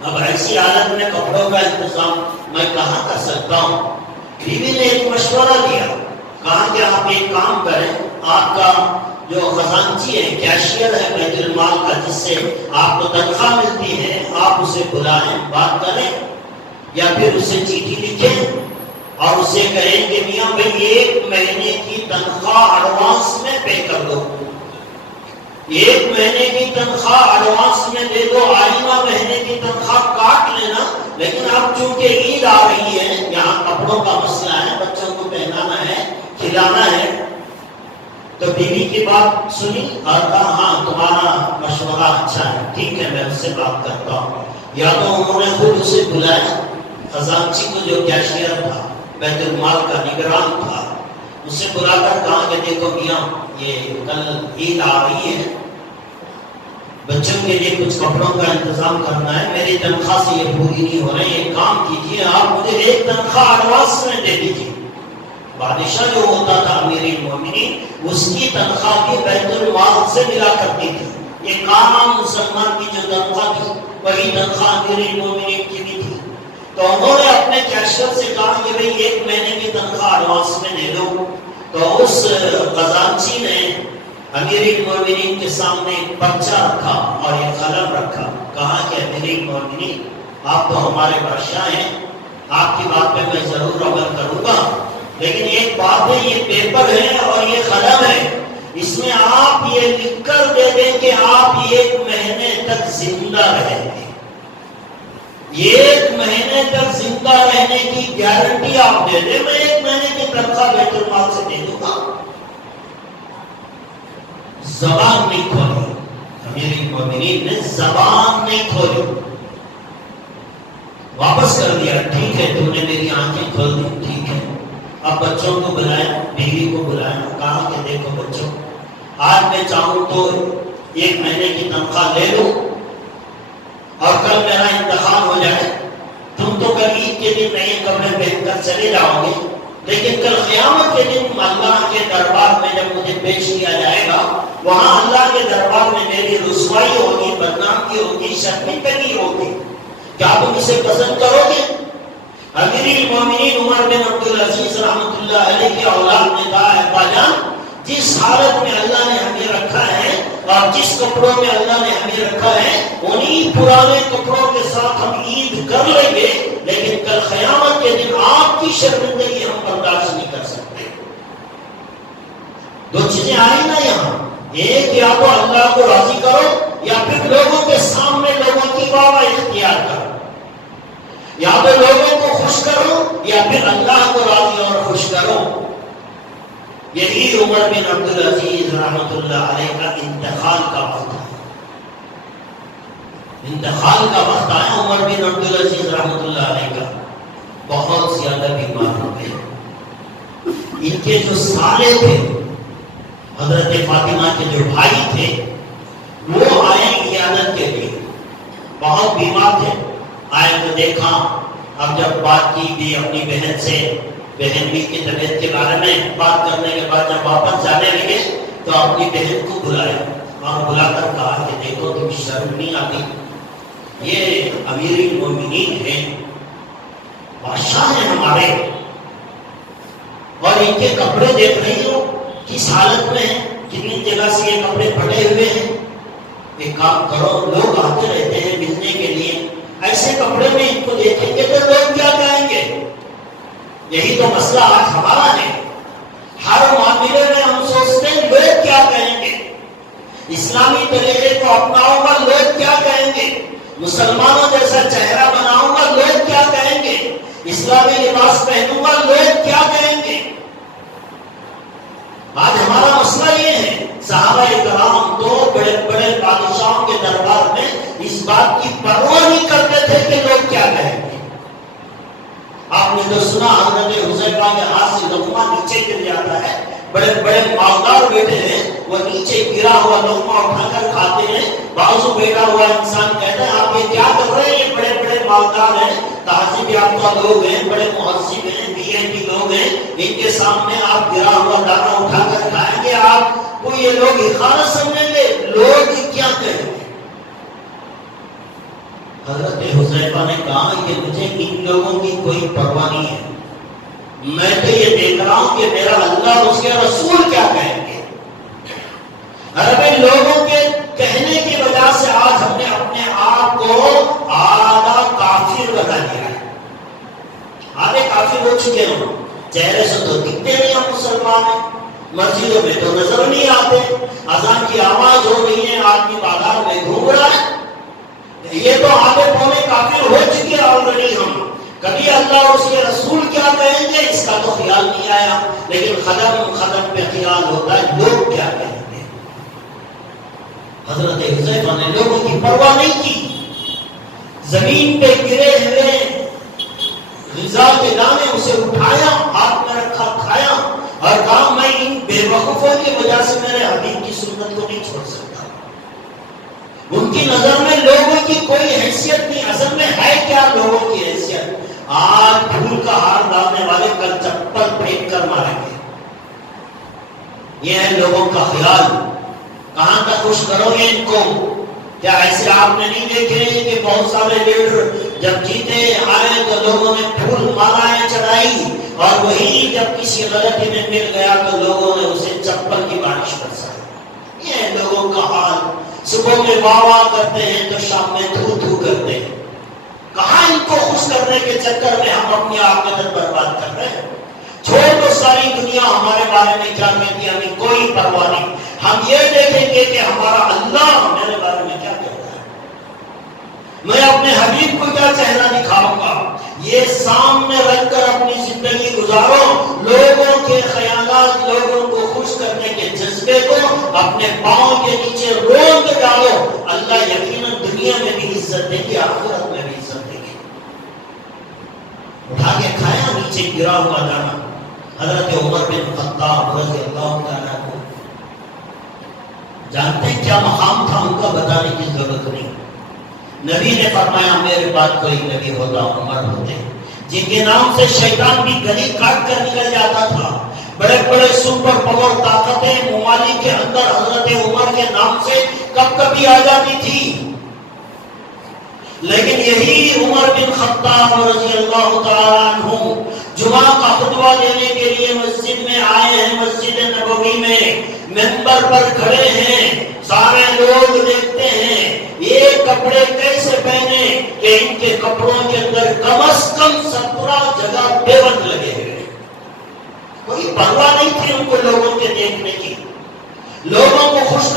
اب ایسی حالت میں کپڑوں کا انتظام میں کہاں کر سکتا ہوں؟ بیوی نے ایک مشورہ دیا، کہا کہ آپ ایک کام کریں، آپ کا جو خزانچی ہے، کیشیئر ہے بیت المال کا، جس سے آپ کو تنخواہ ملتی ہے، آپ اسے بلائیں، بات کریں، یا پھر اسے چٹھی لکھیں اور اسے کہیں کہ میاں بھائی 1 مہینے کی تنخواہ ایڈوانس میں پے کر دو، 1 مہینے کی تنخواہ ایڈوانس میں دے دو، آئندہ مہینے کی تنخواہ کاٹ لینا، لیکن اب چونکہ عید آ رہی ہے، یہاں کپڑوں کا مسئلہ ہے، بچوں کو پہنانا ہے، کھلانا ہے۔ تو بیوی کی بات سنی اور کہا ہاں تمہارا مشورہ اچھا ہے، ٹھیک ہے میں اس سے بات کرتا ہوں۔ یا تو انہوں نے خود اسے بلایا، خزانچی کو جو کیشیئر تھا، بیت المال کا نگران تھا، اسے بلا کر کہا کہ دیکھو میاں یہ کل عید آ رہی ہے، بچوں کے لیے کچھ کپڑوں کا انتظام کرنا ہے، میری تنخواہ سے یہ پوری نہیں ہو رہی، ایک کام کیجیے آپ مجھے 1 تنخواہ ایڈوانس میں دے دیجیے۔ بادشاہ جو ہوتا تھا امیر المومنین، اس کی تنخواہ بھی بیت المال سے ملا کرتی تھی، ایک عام مسلمان کی جو تنخواہ تھی وہی تنخواہ امیر المومنین کی بھی تھی۔ تو انہوں نے اپنے کیشیئر سے کہا کہ بھئی 1 مہینے کی تنخواہ ایڈوانس میں دے دو۔ تو اس خزانچی نے امیر المومنین کے سامنے ایک پرچہ رکھا اور ایک قلم رکھا، کہا کہ امیر المومنین آپ تو ہمارے بادشاہ ہیں، آپ کی بات پہ میں ضرور عمل کروں گا، لیکن ایک بات ہے، یہ پیپر ہے اور یہ قلم ہے، اس میں آپ یہ لکھ کر دے دیں کہ آپ 1 مہینے تک زندہ رہیں گے، 1 مہینے تک زندہ رہنے کی گارنٹی آپ دے دیں، میں 1 مہینے کی تنخواہ بیت المال سے دے دوں گا۔ زبان نہیں کھولی، امیر المومنین نے زبان نہیں کھولی، واپس کر دیا، ٹھیک ہے تو نے میری آنکھیں کھول دی، ٹھیک ہے۔ اب بچوں کو بلایا، بیوی کو بلایا، کہا کہ دیکھو بچوں آج میں چاہوں تو 1 مہینے کی تنخواہ لے لوں اور کل میرا انتقال ہو جائے، تم تو کل عید کے دن نئے کپڑے پہن کر چلے جاؤ گے، لیکن کل قیامت کے دن اللہ کے دربار میں جب مجھے پیش کیا جائے گا، وہاں اللہ کے دربار میں میری رسوائی ہوگی، بدنامی ہوگی، شرمندگی ہوگی، کیا تم اسے پسند کرو گے؟ امیر المومنین عمر بن عبدالعزیز رحمۃ اللہ علیہ کی اولاد نے کہا ہے باجان، جس حالت میں اللہ نے ہمیں رکھا ہے اور جس کپڑوں میں اللہ نے ہمیں رکھا ہے، انہی پرانے کپڑوں کے ساتھ ہم عید کر لیں گے، لیکن کل قیامت کے دن آپ کی شرمندگی ہم برداشت نہیں کر سکتے۔ 2 چیزیں آئی نا یہاں، ایک یا تو اللہ کو راضی کرو یا پھر لوگوں کے سامنے لوگوں کی واہ اختیار کرو، یا تو لوگوں کو خوش کرو یا پھر اللہ کو راضی اور خوش کرو۔ یہی عمر بن عبدالعزیز رحمۃ اللہ علیہ کا انتقال کا وقت ہے، انتقال کا وقت آیا عمر بن عبدالعزیز رحمۃ اللہ علیہ کا۔ بہت زیادہ بیمار ہو گئے۔ ان کے جو سالے تھے، حضرت فاطمہ کے جو بھائی تھے، وہ آئے عیادت کے لیے، بہت بیمار تھے۔ آئے تو دیکھا، اب جب بات کی بھی اپنی بہن سے، بہن بھی کی طبیعت کے بارے میں بات کرنے کے بعد جب واپس جانے لگے تو اپنی بہن کو بلایا اور بلا کر کہا کہ دیکھو تم شرم نہیں آتی، یہ امیر المومنین ہیں، بادشاہ ہیں ہمارے، اور ان کے کپڑے دیکھ رہی ہو کس حالت میں ہیں، کتنی جگہ سے یہ کپڑے پھٹے ہوئے ہیں۔ ایک کام کرو، لوگ آتے رہتے ہیں ملنے کے لیے، ایسے کپڑے میں ان کو دیکھیں گے تو لوگ کیا کہیں گے؟ یہی تو مسئلہ آج ہمارا ہے۔ ہر معاملے میں ہم سوچتے ہیں لوگ کیا کہیں گے، اسلامی طریقے کو اپناؤں گا لوگ کیا کہیں گے، مسلمانوں جیسا چہرہ بناؤں گا لوگ کیا کہیں گے، اسلامی لباس پہنوں گا لوگ کیا کہیں گے۔ آج ہمارا مسئلہ یہ ہے، صحابہ کرام تو بڑے بڑے بادشاہوں کے دربار میں اس بات کی پرواہ نہیں کرتے تھے کہ لوگ کیا کہیں گے۔ آپ نے تو سنا حضرت حذیفہ کے ہاتھ سے لقمہ نیچے گر جاتا ہے، بڑے بڑے مالدار بیٹے ہیں، وہ نیچے گرا ہوا لقمہ اٹھا کر کھاتے ہیں، بازو بیٹھا ہوا انسان کہتا ہے آپ یہ کیا کر رہے ہیں، یہ بڑے بڑے مالدار ہیں، تہذیب یافتہ لوگ ہیں، بڑے مہذب ہیں، VIP لوگ ہیں، ان کے سامنے آپ گرا ہوا دانا اٹھا کر کھائیں گے، آپ کو یہ لوگ اخانت سمجھیں گے، لوگ کیا کہیں گے۔ حضرت حذیفہ نے کہا کہ مجھے ان لوگوں کی کوئی پرواہ نہیں ہے، میں تو یہ دیکھ رہا ہوں کہ میرا اللہ اور اس کے رسول کیا کہیں گے۔ عرب لوگوں کے کہنے کی وجہ سے آج ہم نے اپنے آپ کو آدھا کافر بنا لیا ہے، آدھے کافر ہو چکے ہوں، چہرے سے تو دکھتے نہیں ہم مسلمان ہیں، مسجدوں میں تو نظر نہیں آتے، اذان کی آواز ہو رہی ہے، آدمی بازار میں گھوم رہا ہے، یہ تو آدھے پونے کافر ہو چکے آلریڈی ہم۔ کبھی اللہ اور اس کے رسول کیا کہیں گے اس کا تو خیال نہیں آیا، لیکن قدم پہ خیال ہوتا ہے لوگ کیا کہیں گے۔ حضرت حذیفہ نے لوگوں کی پرواہ نہیں کی، زمین پہ گرے ہوئے غذا کے دانے اسے اٹھایا، ہاتھ میں رکھا، کھایا اور کہا میں ان بے وقوفوں کی وجہ سے میرے حبیب کی سنت کو نہیں چھوڑ سکتا۔ ان کی نظر میں لوگوں کی کوئی حیثیت نہیں، اصل میں ہے کیا لوگوں کی حیثیت؟ آج پھول کا ہار ڈالنے والے کل چپل پھینک کر ماریں گے، یہ ہے لوگوں کا خیال۔ کہاں تک خوش کرو گے ان کو؟ کیا ایسے آپ نے نہیں دیکھے کہ بہت سارے لیڈر جب جیتے آئے تو لوگوں نے پھول مالائیں چڑھائی، اور وہی جب کسی غلطی میں مل گیا تو لوگوں نے اسے چپل کی بارش برسائی۔ یہ ہے لوگوں کا حال، صبح میں واہ واہ کرتے ہیں تو شام میں تھو تھو کرتے ہیں۔ کہاں ان کو خوش کرنے کے چکر میں ہم اپنی عاقبت برباد کر رہے ہیں۔ چھوڑ دو ساری دنیا ہمارے بارے میں کیا کہتی ہے، ہمیں کوئی پرواہ نہیں، ہم یہ دیکھیں گے کہ ہمارا اللہ میرے بارے میں کیا کہتا ہے، میں اپنے حبیب کو کیا چہرہ دکھاؤں گا۔ یہ سامنے رکھ کر اپنی زندگی گزارو، لوگوں کے خیالات، لوگوں کو خوش کرنے کے جذبے کو اپنے پاؤں کے نیچے روند ڈالو، اللہ یقیناً دنیا میں بھی عزت دے گی، آخرت میں بھی عزت دے گی۔ اٹھا کے کھایا نیچے گرا ہوا دانا۔ حضرت عمر بن خطاب رضی اللہ تعالیٰ کو جانتے ہیں کیا مقام تھا ان کا، بتانے کی ضرورت نہیں۔ نبی نے فرمایا میرے بعد کوئی نبی ہوتا عمر ہوتے، جن کے نام سے شیطان بھی گلی کاٹ کر نکل جاتا تھا۔ بڑے بڑے سپر پاور طاقتیں ممالک کے اندر حضرت عمر کے نام سے کب کبھی آ جاتی تھی، لیکن یہی عمر بن خطاب رضی اللہ تعالیٰ عنہ جمعہ کا خطبہ دینے کے لیے مسجد میں آئے ہیں، مسجد نبوی میں منبر پر کھڑے ہیں، سارے لوگ دیکھتے ہیں یہ کپڑے کیسے پہنے کہ ان کے کپڑوں کے اندر کم از کم 17 جگہ بیوند لگے ہوئے، کوئی پرواہ نہیں تھی ان کو لوگوں کے دیکھنے کی، لوگوں کو خوش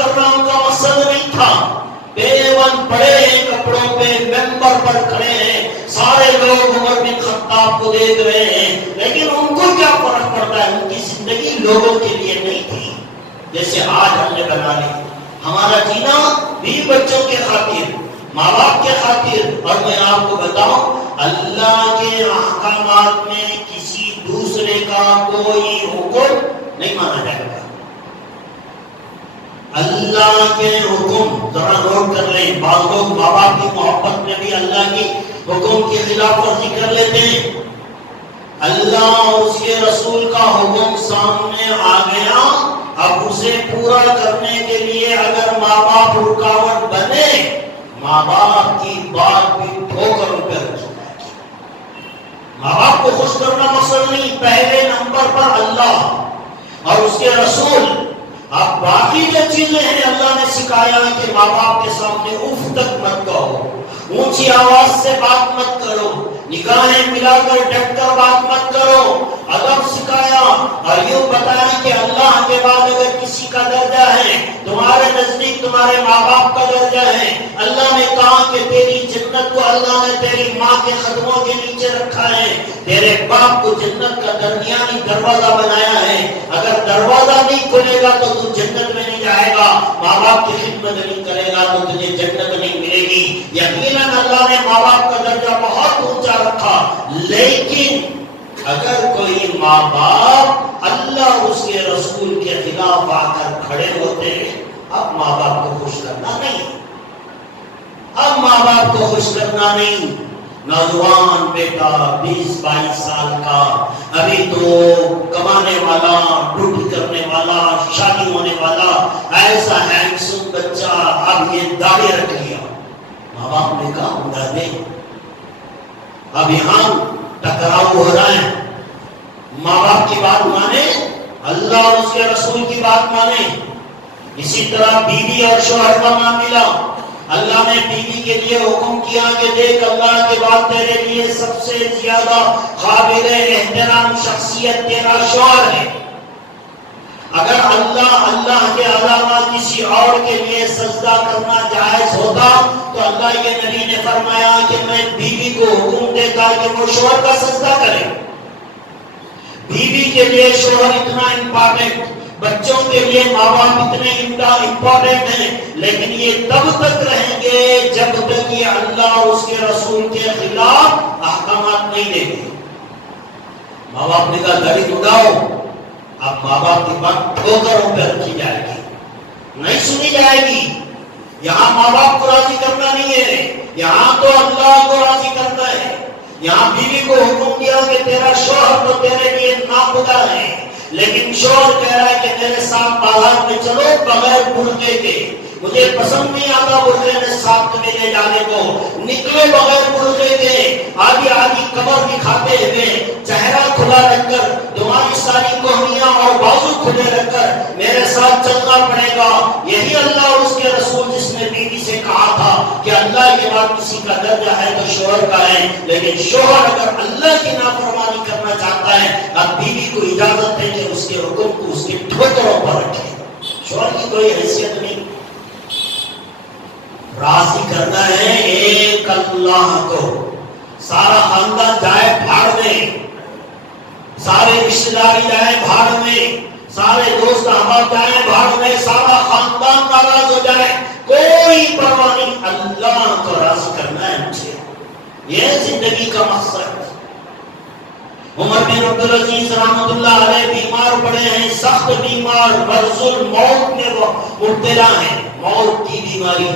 پڑے ہیں کپڑوں پہ، ممبر پر کھڑے ہیں، سارے لوگ عمر بن خطاب کو دیکھ رہے ہیں، لیکن ان کو کیا فرق پڑتا ہے؟ ان کی زندگی لوگوں کے لیے نہیں تھی جیسے آج ہم نے بنا لی۔ ہمارا جینا بھی بچوں کے خاطر، ماں باپ کے خاطر، اور میں آپ کو بتاؤں اللہ کے احکامات میں کسی دوسرے کا کوئی حکم نہیں مانا جائے گا۔ اللہ کے حکم ذرا نوٹ کر لیں، بعض لوگ ماں باپ کی محبت میں بھی اللہ کی حکم کی خلاف ورزی کر لیتے ہیں۔ اللہ اور اس کے رسول کا حکم سامنے آ گیا، اب اسے پورا کرنے کے لیے اگر ماں باپ رکاوٹ بنے، ماں باپ کی بات بھی ٹھوکروں پہ رکھی جائے گی۔ ماں باپ کو خوش کرنا مقصد نہیں، پہلے نمبر پر اللہ اور اس کے رسول۔ اب باقی جو چیزیں ہیں اللہ نے سکھایا کہ ماں باپ کے سامنے اف تک مت کہو، اونچی آواز سے بات مت کرو، نگاہیں ملا کر ڈٹ کر بات مت کرو، ادب سکھایا، اور یوں بتایا کہ اللہ کے بعد اگر کسی کا درجہ ہے تمہارے نزدیک تمہارے ماں باپ کا درجہ ہے۔ اللہ نے کہا کہ تیری جنت کو اللہ نے تیری ماں کے قدموں کے نیچے رکھا ہے، تیرے باپ کو جنت کا درمیانی دروازہ بنایا ہے، اگر دروازہ نہیں کھلے گا تو تو جنت میں نہیں جائے گا، ماں باپ کی خدمت نہیں کرے گا تو تجھے جنت نہیں ملے گی۔ یقیناً اللہ نے ماں باپ کا درجہ بہت اونچا رکھا، لیکن اگر کوئی ماں باپ اللہ اور اس کے رسول کے خلاف آ کر کھڑے ہوتے، اب ماں باپ کو خوش کرنا نہیں، اب ماں باپ کو خوش کرنا نہیں۔ نوجوان بیٹا 20-22 سال کا، ابھی تو کمانے والا، ڈیوٹی کرنے والا، شادی ہونے والا، ایسا ہینڈسم بچہ اب یہ داڑھی رکھ لیا، ماں باپ نے کہا اڑا دے۔ اب یہاں ٹکراؤ ہو رہا ہے، ماں باپ کی بات مانے، اللہ اور اس کے رسول کی بات مانے۔ اسی طرح بیوی اور شوہر کا معاملہ، اللہ نے بیوی کے لیے حکم کیا کہ دیکھ اللہ کے بعد تیرے لیے سب سے زیادہ قابل احترام شخصیت تیرا شوہر ہے۔ اگر اللہ کے علاوہ کسی اور کے لیے سجدہ کرنا جائز ہوتا تو اللہ کے نبی نے فرمایا کہ میں بیوی کو حکم دیتا کہ وہ شوہر کا سجدہ کرے۔ بیوی کے لیے شوہر اتنا امپورٹنٹ، بچوں کے لیے ماں باپ اتنے امپورٹنٹ ہیں، لیکن یہ تب تک رہیں گے جب تک یہ اللہ اور اس کے رسول کے خلاف احکامات نہیں دیں گے۔ ماں باپ نے کہا داڑھی اڑاؤ، اب ماں باپ کی بات ٹھوکروں پہ رکھی جائے گی، نہیں سنی جائے گی۔ یہاں ماں باپ کو راضی کرنا نہیں ہے، یہاں تو اللہ کو راضی کرنا ہے۔ یہاں بیوی کو حکم دیا کہ تیرا شوہر تو تیرے لیے ناخدا ہے، لیکن شوہر کہہ رہا ہے کہ میرے ساتھ بازار میں چلو بغیر برقعے کے، مجھے پسند نہیں آتا برقعے میں ساتھ میں لے جانے کو، نکلے بغیر برقعے کے، آدھی آدھی کمر دکھاتے ہوئے، چہرہ کھلا رکھ کر، تمہاری ساری کوہنیاں اور بازو کھلے رکھ کر میرے ساتھ چلنا پڑے گا۔ یہی اللہ اور اس کے رسول جس نے بیوی سے کہا تھا کہ اللہ کے بعد کسی کا درجہ ہے تو شوہر کا ہے، لیکن شوہر اگر اللہ کی نافرمانی کرنا چاہتا ہے اب بیوی کو اجازت ہے کہ اس کے حکم کو اس کے ٹھوکروں پر رکھے۔ شوہر کی کوئی حیثیت نہیں، راضی کرنا ہے ایک اللہ کو۔ سارا خاندان جائے بھاڑ میں، سارے رشتے داری جائے بھاڑ میں، سارے دوست احباب جائے بھاڑ میں، سارا خاندان ناراض ہو جائے، کوئی پرواہ نہیں، اللہ کو راضی کرنا ہے مجھے، یہ زندگی کا مقصد۔ عمر بن عبدالعزیز رحمۃ اللہ علیہ بیمار پڑے ہیں، سخت بیمار، مرض الموت میں وہ مبتلا ہیں، موت کی بیماری،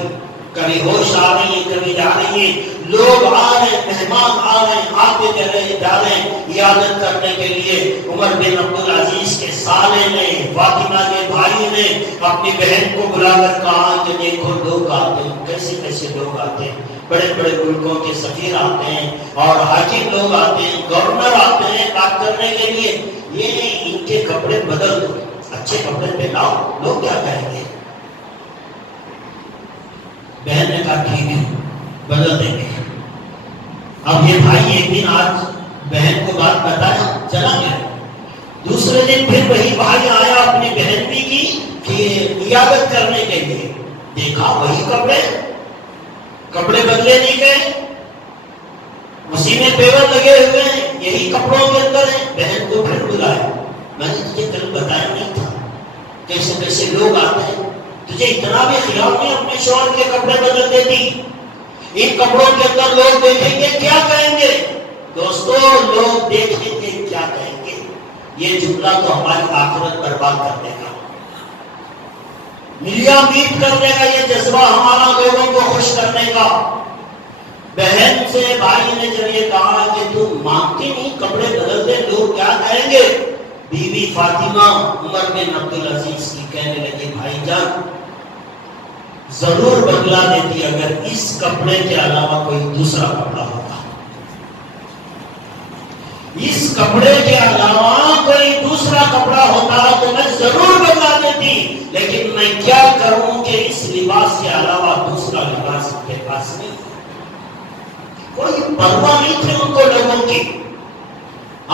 کبھی ہوش آ رہی ہے کبھی جا رہی ہے، لوگ آ رہے ہیں، مہمان آ رہے ہیں، آتے جا رہے ہیں عیادت کرنے کے لیے۔ عمر بن عبدالعزیز کے سالے نے، فاطمہ کے بھائی نے اپنی بہن کو بلا کر کہا کہ دیکھو لوگ آتے ہیں، کیسے کیسے لوگ آتے ہیں، بڑے بڑے ملکوں کے سفیر آتے ہیں اور حاکم لوگ آتے ہیں، گورنر آتے ہیں بات کرنے کے لیے، یہ ان کے کپڑے بدل دو، اچھے کپڑے پہناؤ، لوگ کیا کہیں گے؟ بہن نے کہا ٹھیک ہے بدل دیں گے۔ اب یہ بھائی ایک دن آج بہن کو بات بتایا، چلا گیا، دوسرے دن پھر وہی بھائی آیا اپنی بہن بھی کی کہ عیادت کرنے کے لیے، دیکھا وہی کپڑے، کپڑے بدلے نہیں گئے، اسی میں پیور لگے ہوئے ہیں، یہی کپڑوں کے اندر ہیں. بہن کو پھر بلایا، میں نے تجھے کل بتایا نہیں تھا کیسے کیسے لوگ آتے ہیں، تجھے اتنا بھی خیال نہیں اپنے شوہر کے کپڑے بدل دیتی. ان کپڑوں کے اندر لوگ دیکھیں گے کیا کہیں گے؟ دوستو لوگ دیکھیں گے کیا کہیں گے، یہ جملہ تو ہماری آخرت برباد کر دے گا، ملیا میٹ کر دے گا یہ جذبہ ہمارا لوگوں کو خوش کرنے کا. بہن سے بھائی نے جب یہ کہا کہ تم مانگتی نہیں کپڑے بدل دے لوگ کیا کہیں گے، بی بی فاطمہ عمر بن عبدالعزیز کی کہنے لگی بھائی جان ضرور بدلا دیتی اگر اس کپڑے کے علاوہ کوئی دوسرا کپڑا ہوتا، اس کپڑے کے علاوہ کوئی دوسرا کپڑا ہوتا تو میں ضرور بدلا دیتی، لیکن میں کیا کروں کہ اس لباس کے علاوہ دوسرا لباس ان کے پاس نہیں. کوئی پرواہ نہیں تھی ان کو لوگوں کی.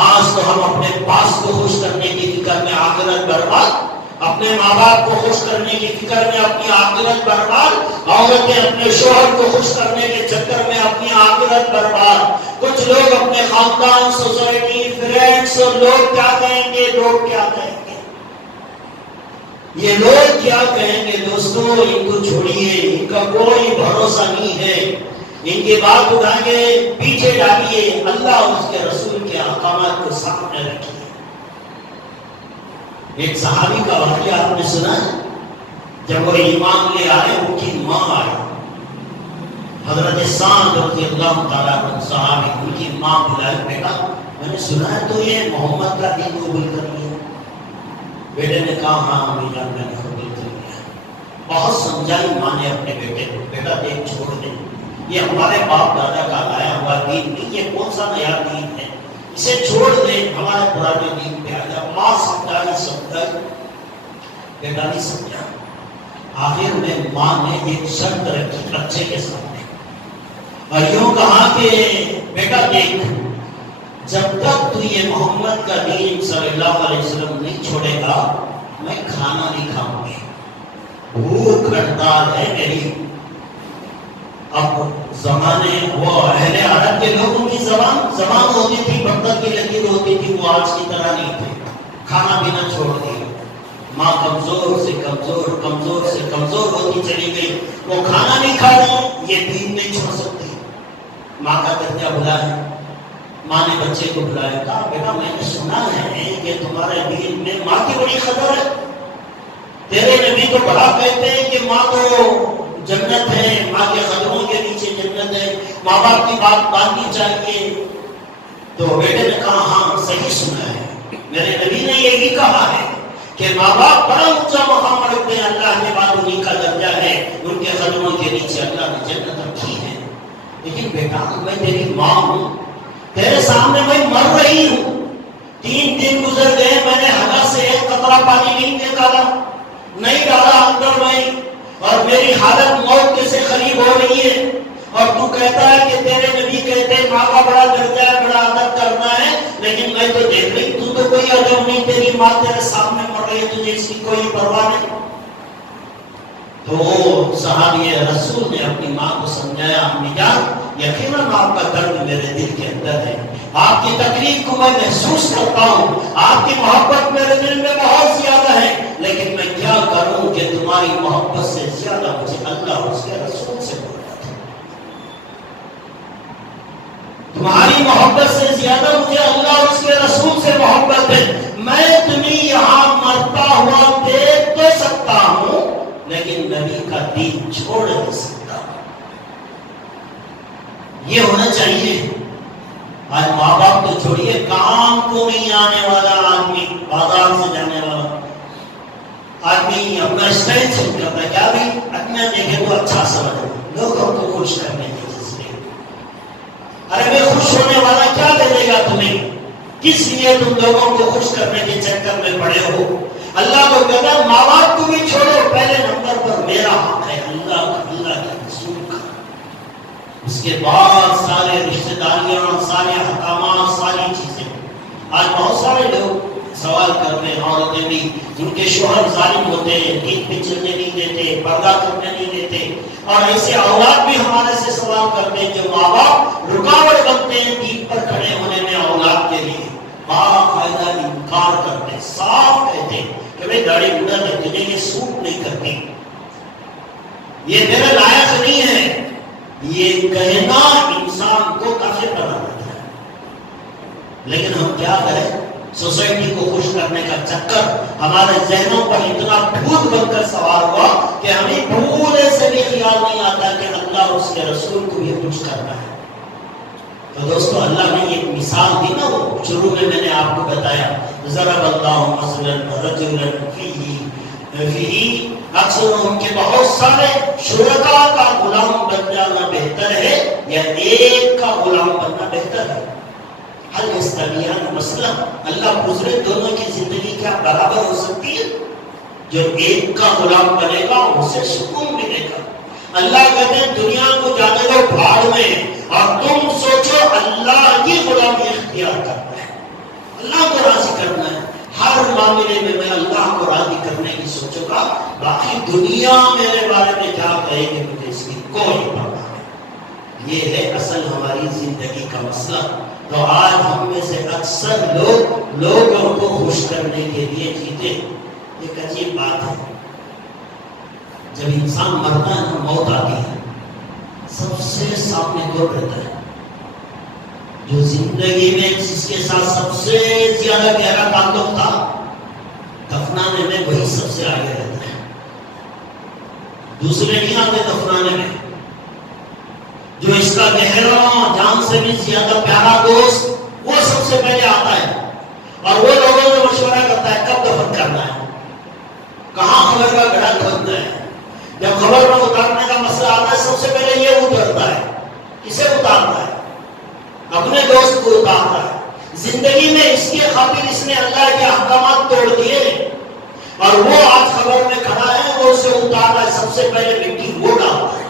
آج تو ہم اپنے پاس کو خوش کرنے کی فکر میں آخرت برباد، اپنے ماں باپ کو خوش کرنے کی فکر میں اپنی آخرت برباد، عورتیں اپنے شوہر کو خوش کرنے کے چکر میں اپنی آخرت برباد. کچھ لوگ اپنے خاندان، سوسائٹی، فرینڈس اور لوگ کیا کہیں گے، لوگ کیا کہیں گے، یہ لوگ کیا کہیں گے. دوستو ان کو چھوڑیے، ان کا کوئی بھروسہ نہیں ہے، ان کی بات اٹھا کے پیچھے ڈالیے، اللہ اور اس کے رسول کے احکامات کو سامنے رکھیے. ایک صحابی کا واقعہ آپ نے سنا ہے، جب وہ ایمان لے آئے ان کی ماں آئی، حضرت سعد رضی اللہ تعالیٰ عنہ صحابی، ان کی ماں بلائے بیٹا میں نے سنا ہے تو یہ محمد کا دین قبول کر لیا. بیٹے نے کہا ہاں امی جان میں نے قبول کر لیا. بہت سمجھائی ماں نے اپنے بیٹے کو، بیٹا دیکھ چھوڑ دے، یہ ہمارے باپ دادا کا لایا ہوا دین نہیں، یہ کون سا نیا دین ہے، اسے چھوڑ دے، ہمارے پرانے دین پہ آ جا. ماں سمجھائی بیٹا نہیں سمجھا. آخر میں ماں نے ایک شرط رکھی بچے کے سامنے اور یوں کہا کہ بیٹا دیکھ جب تک تو یہ محمد کا دین صلی اللہ علیہ وسلم نہیں چھوڑے گا میں کھانا نہیں کھاؤں گی، بھوک ہڑتال ہے میری. اب زمانے وہ اہل عرب کے لوگوں کی زبان ہوتی تھی، برتن کی لکیر ہوتی تھی، وہ آج کی طرح نہیں تھے. کھانا پینا چھوڑ دیا، ماں کمزور سے کمزور ہوتی چلی گئی، وہ کھانا نہیں کھا رہی، یہ دین نہیں چھوڑ سکتی. ماں کا درجہ بلا ہے. ماں نے بچے کو بلایا، کہا بیٹا میں نے سنا ہے کہ تمہارے دین میں ماں کی بڑی قدر ہے، تیرے نبی تو بڑا کہتے ہیں کہ ماں تو جنت ہے، ماں کے قدموں کے نیچے جنت ہے، ماں باپ کی بات ماننی چاہیے. تو بیٹے نے کہا ہاں صحیح سنا ہے، میرے نبی نے یہی کہا ہے کہ ماں باپ بڑا اونچا مقام رکھتے ہیں، اللہ کے بعد انہیں کا درجہ ہے، ان کے قدموں کے نیچے اللہ نے جنت رکھی ہے. لیکن بیٹا میں تیری ماں ہوں، تیرے سامنے میں مر رہی ہوں، 3 دن گزر گئے، میں نے حلق سے ایک قطرہ پانی نہیں نکالا، نہیں ڈالا اندر میں، اور میری حالت موت کے سے قریب ہو رہی ہے، اور تو کہتا ہے کہ تیرے نبی کہتے ہیں ماں کا بڑا درجہ ہے، بڑا ادب کرنا ہے، لیکن میں تو دیکھ رہی تو کوئی ادب نہیں، تیری ماں تیرے سامنے مر رہی ہے، تجھے اس کی کوئی پرواہ نہیں. تو صحابی رسول نے اپنی ماں کو سمجھایا، امی جان یقیناً آپ کا درد میرے دل کے اندر ہے، آپ کی تکلیف کو میں محسوس کرتا ہوں، آپ کی محبت میرے دل میں بہت زیادہ ہے، لیکن میں کیا کروں کہ تمہاری محبت سے زیادہ مجھے اللہ اور اس کے رسول سے محبت ہے، تمہاری محبت سے زیادہ مجھے اللہ اور اس کے رسول سے محبت ہے. میں تمہیں یہاں مرتا ہوا دیکھ تو سکتا ہوں لیکن نبی کا دین چھوڑ نہیں سکتا. یہ ہونا چاہیے. آج ماں باپ تو چھوڑیے، کام کو نہیں آنے والا آدمی، بازار سے جانے والا آدمی اپنا اسٹائل چینج کرتا ہے، کیا بھی اپنا دیکھے تو اچھا سمجھ، لوگوں کو خوش کرنے کی جذبے. ارے میں خوش ہونے والا کیا دے دے گا تمہیں؟ کس لیے تم لوگوں کو خوش کرنے کے چکر میں پڑے ہو؟ اللہ کو کہتا ہے ماں باپ کو بھی چھوڑو، پہلے نمبر پر میرا حق ہے، اللہ کے رسول کا، اس کے بعد سارے رشتہ داریاں، سارے احکامات، ساری چیزیں. آج بہت سارے لوگ سوال کرتے ہیں عورتیں بھی، ان کے شوہر ظالم ہوتے ہیں، دین پہ چلنے نہیں دیتے، پردہ کرنے نہیں دیتے، اور ایسے اولاد بھی ہمارے سے سوال کرتے ہیں جو ماں باپ رکاوٹ بنتے ہیں دین پر کھڑے ہونے میں اولاد کے لیے، باقاعدہ انکار کرتے ہیں، صاف کہتے ہیں کہ بھائی داڑھی بڑھا ہے، تجھے یہ سوٹ نہیں کرتی، یہ میرے لائق نہیں ہے۔ یہ کہنا انسان کو کافر بنا دیتا ہے، لیکن ہم کیا کریں؟ سوسائٹی کو خوش کرنے کا چکر ہمارے ذہنوں پر اتنا بھوت بن کر سوار ہوا کہ ہمیں بھولے سے بھی خیال نہیں آتا کہ اللہ اور اس کے رسول کو یہ کچھ کرنا ہے۔ تو دوستو اللہ نے ایک مثال دی نا، وہ شروع میں نے آپ کو بتایا، ضرب اللہ مثلا رجلا فیہ اکثر ان کے بہت سارے شرکاء کا غلام بن جانا بہتر ہے یا ایک کا غلام بننا بہتر ہے؟ حل یستویان مثلا، اللہ پوچھ رہے دونوں کی زندگی کیا برابر ہو سکتی ہے؟ جو ایک کا غلام بنے گا اسے سکون ملے گا۔ اللہ کہتے ہیں دنیا کو جانے دو بھاڑ میں، اور تم سوچو اللہ کی غلامی اختیار کرنا ہے، اللہ کو راضی کرنا ہے۔ ہر معاملے میں اللہ کو راضی کرنے کی سوچوں گا، باقی دنیا میرے بارے میں کیا کہے گی مجھے اس کی کوئی پرواہ نہیں۔ یہ ہے اصل ہماری زندگی کا مسئلہ۔ تو آج ہم میں سے اکثر لوگ لوگوں کو خوش کرنے کے لیے جیتے۔ ایک عجیب بات ہے، جب انسان مرتا ہے نا، موت آتی ہے، سب سے سامنے کون رہتا ہے؟ جو زندگی میں جس کے ساتھ سب سے زیادہ گہرا تعلق تھا، دفنانے میں وہی سب سے آگے رہتا ہے، دوسرے نہیں آتے دفنانے میں۔ جو اس کا گہرا جان سے بھی زیادہ پیارا دوست، وہ سب سے پہلے آتا ہے، اور وہ لوگوں سے مشورہ کرتا ہے کب دفن کرنا ہے، کہاں خبر کا گڑھا کھودنا ہے۔ جب خبر میں اتارنے کا مسئلہ آتا ہے، سب سے پہلے یہ اترتا ہے۔ کسے اتارتا ہے؟ اپنے دوست کو اتارتا ہے۔ زندگی میں اس کے خاطر اس نے اللہ کے احکامات توڑ دیے، اور وہ آج خبر میں کھڑا ہے، وہ اسے اتارتا ہے، سب سے پہلے مٹی وہ ڈالتا ہے۔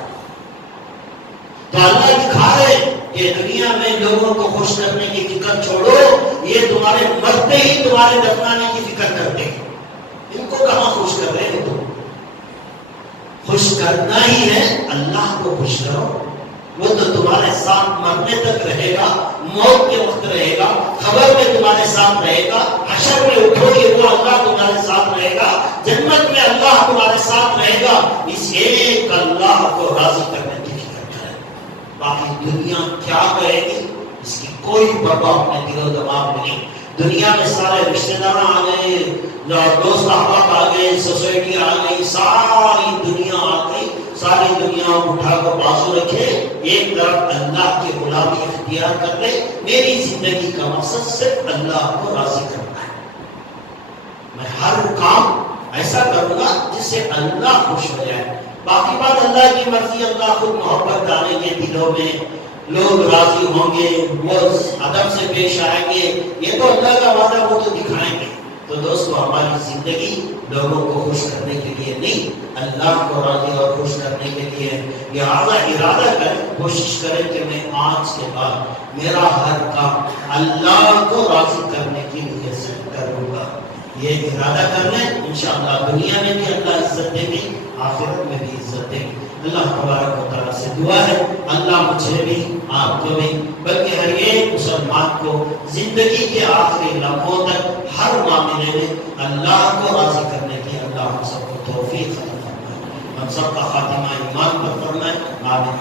تو اللہ دکھا رہے کہ دنیا میں لوگوں کو خوش کرنے کی فکر چھوڑو، یہ تمہارے مرتے ہی تمہارے دفنانے کی فکر کرتے ہیں، ان کو کہاں خوش کر رہے ہو تم؟ خوش کرنا ہی ہے، اللہ کو خوش کرو، وہ تو تمہارے ساتھ مرنے تک رہے گا، موت کے وقت رہے گا، خبر میں تمہارے ساتھ رہے گا، حشر میں اٹھو گے وہ اللہ تمہارے ساتھ رہے گا، جنت میں اللہ تمہارے ساتھ رہے گا۔ اس ایک اللہ کو راضی کرنے کی فکر کرے، باقی دنیا کیا کہے گی اس کی کوئی پرواہ اپنے دل و دماغ میں نہیں۔ دنیا میں سارے رشتہ دار آ گئے، دوست احباب آ گئے، سوسائٹی آ گئی، ساری دنیا آ گئی، ساری دنیا اٹھا کر بازو رکھے، ایک طرف اللہ کی غلامی اختیار کر لے۔ میری زندگی کا مقصد صرف اللہ کو راضی کرنا ہے، میں ہر کام ایسا کروں گا جس سے اللہ خوش ہو جائے، باقی بات اللہ کی مرضی، اللہ خود محبت ڈالیں گے دلوں میں، لوگ راضی ہوں گے، وہ ادب سے پیش آئیں گے، یہ تو اللہ کا وعدہ، وہ تو دکھائیں گے۔ تو دوستو ہماری زندگی لوگوں کو خوش کرنے کے لیے نہیں، اللہ کو راضی اور خوش کرنے کے لیے۔ لہٰذا ارادہ کریں، کوشش کریں کہ میں آج کے بعد میرا ہر کام اللہ کو راضی کرنے کی وجہ سے کروں گا۔ یہ ارادہ کر لیں، انشاءاللہ دنیا میں بھی اللہ عزت دے گی، آخرت میں بھی عزت دے گی۔ اللہ تبارک و تعالیٰ سے دعا ہے اللہ مجھے بھی آپ کو بھی بلکہ ہر ایک مسلمان کو زندگی کے آخری لمحوں تک ہر معاملے میں اللہ کو راضی کرنے کی اللہ ہم سب کو توفیق عطا فرمائے، ہم سب کا خاتمہ ایمان پر فرمائے۔ آمین۔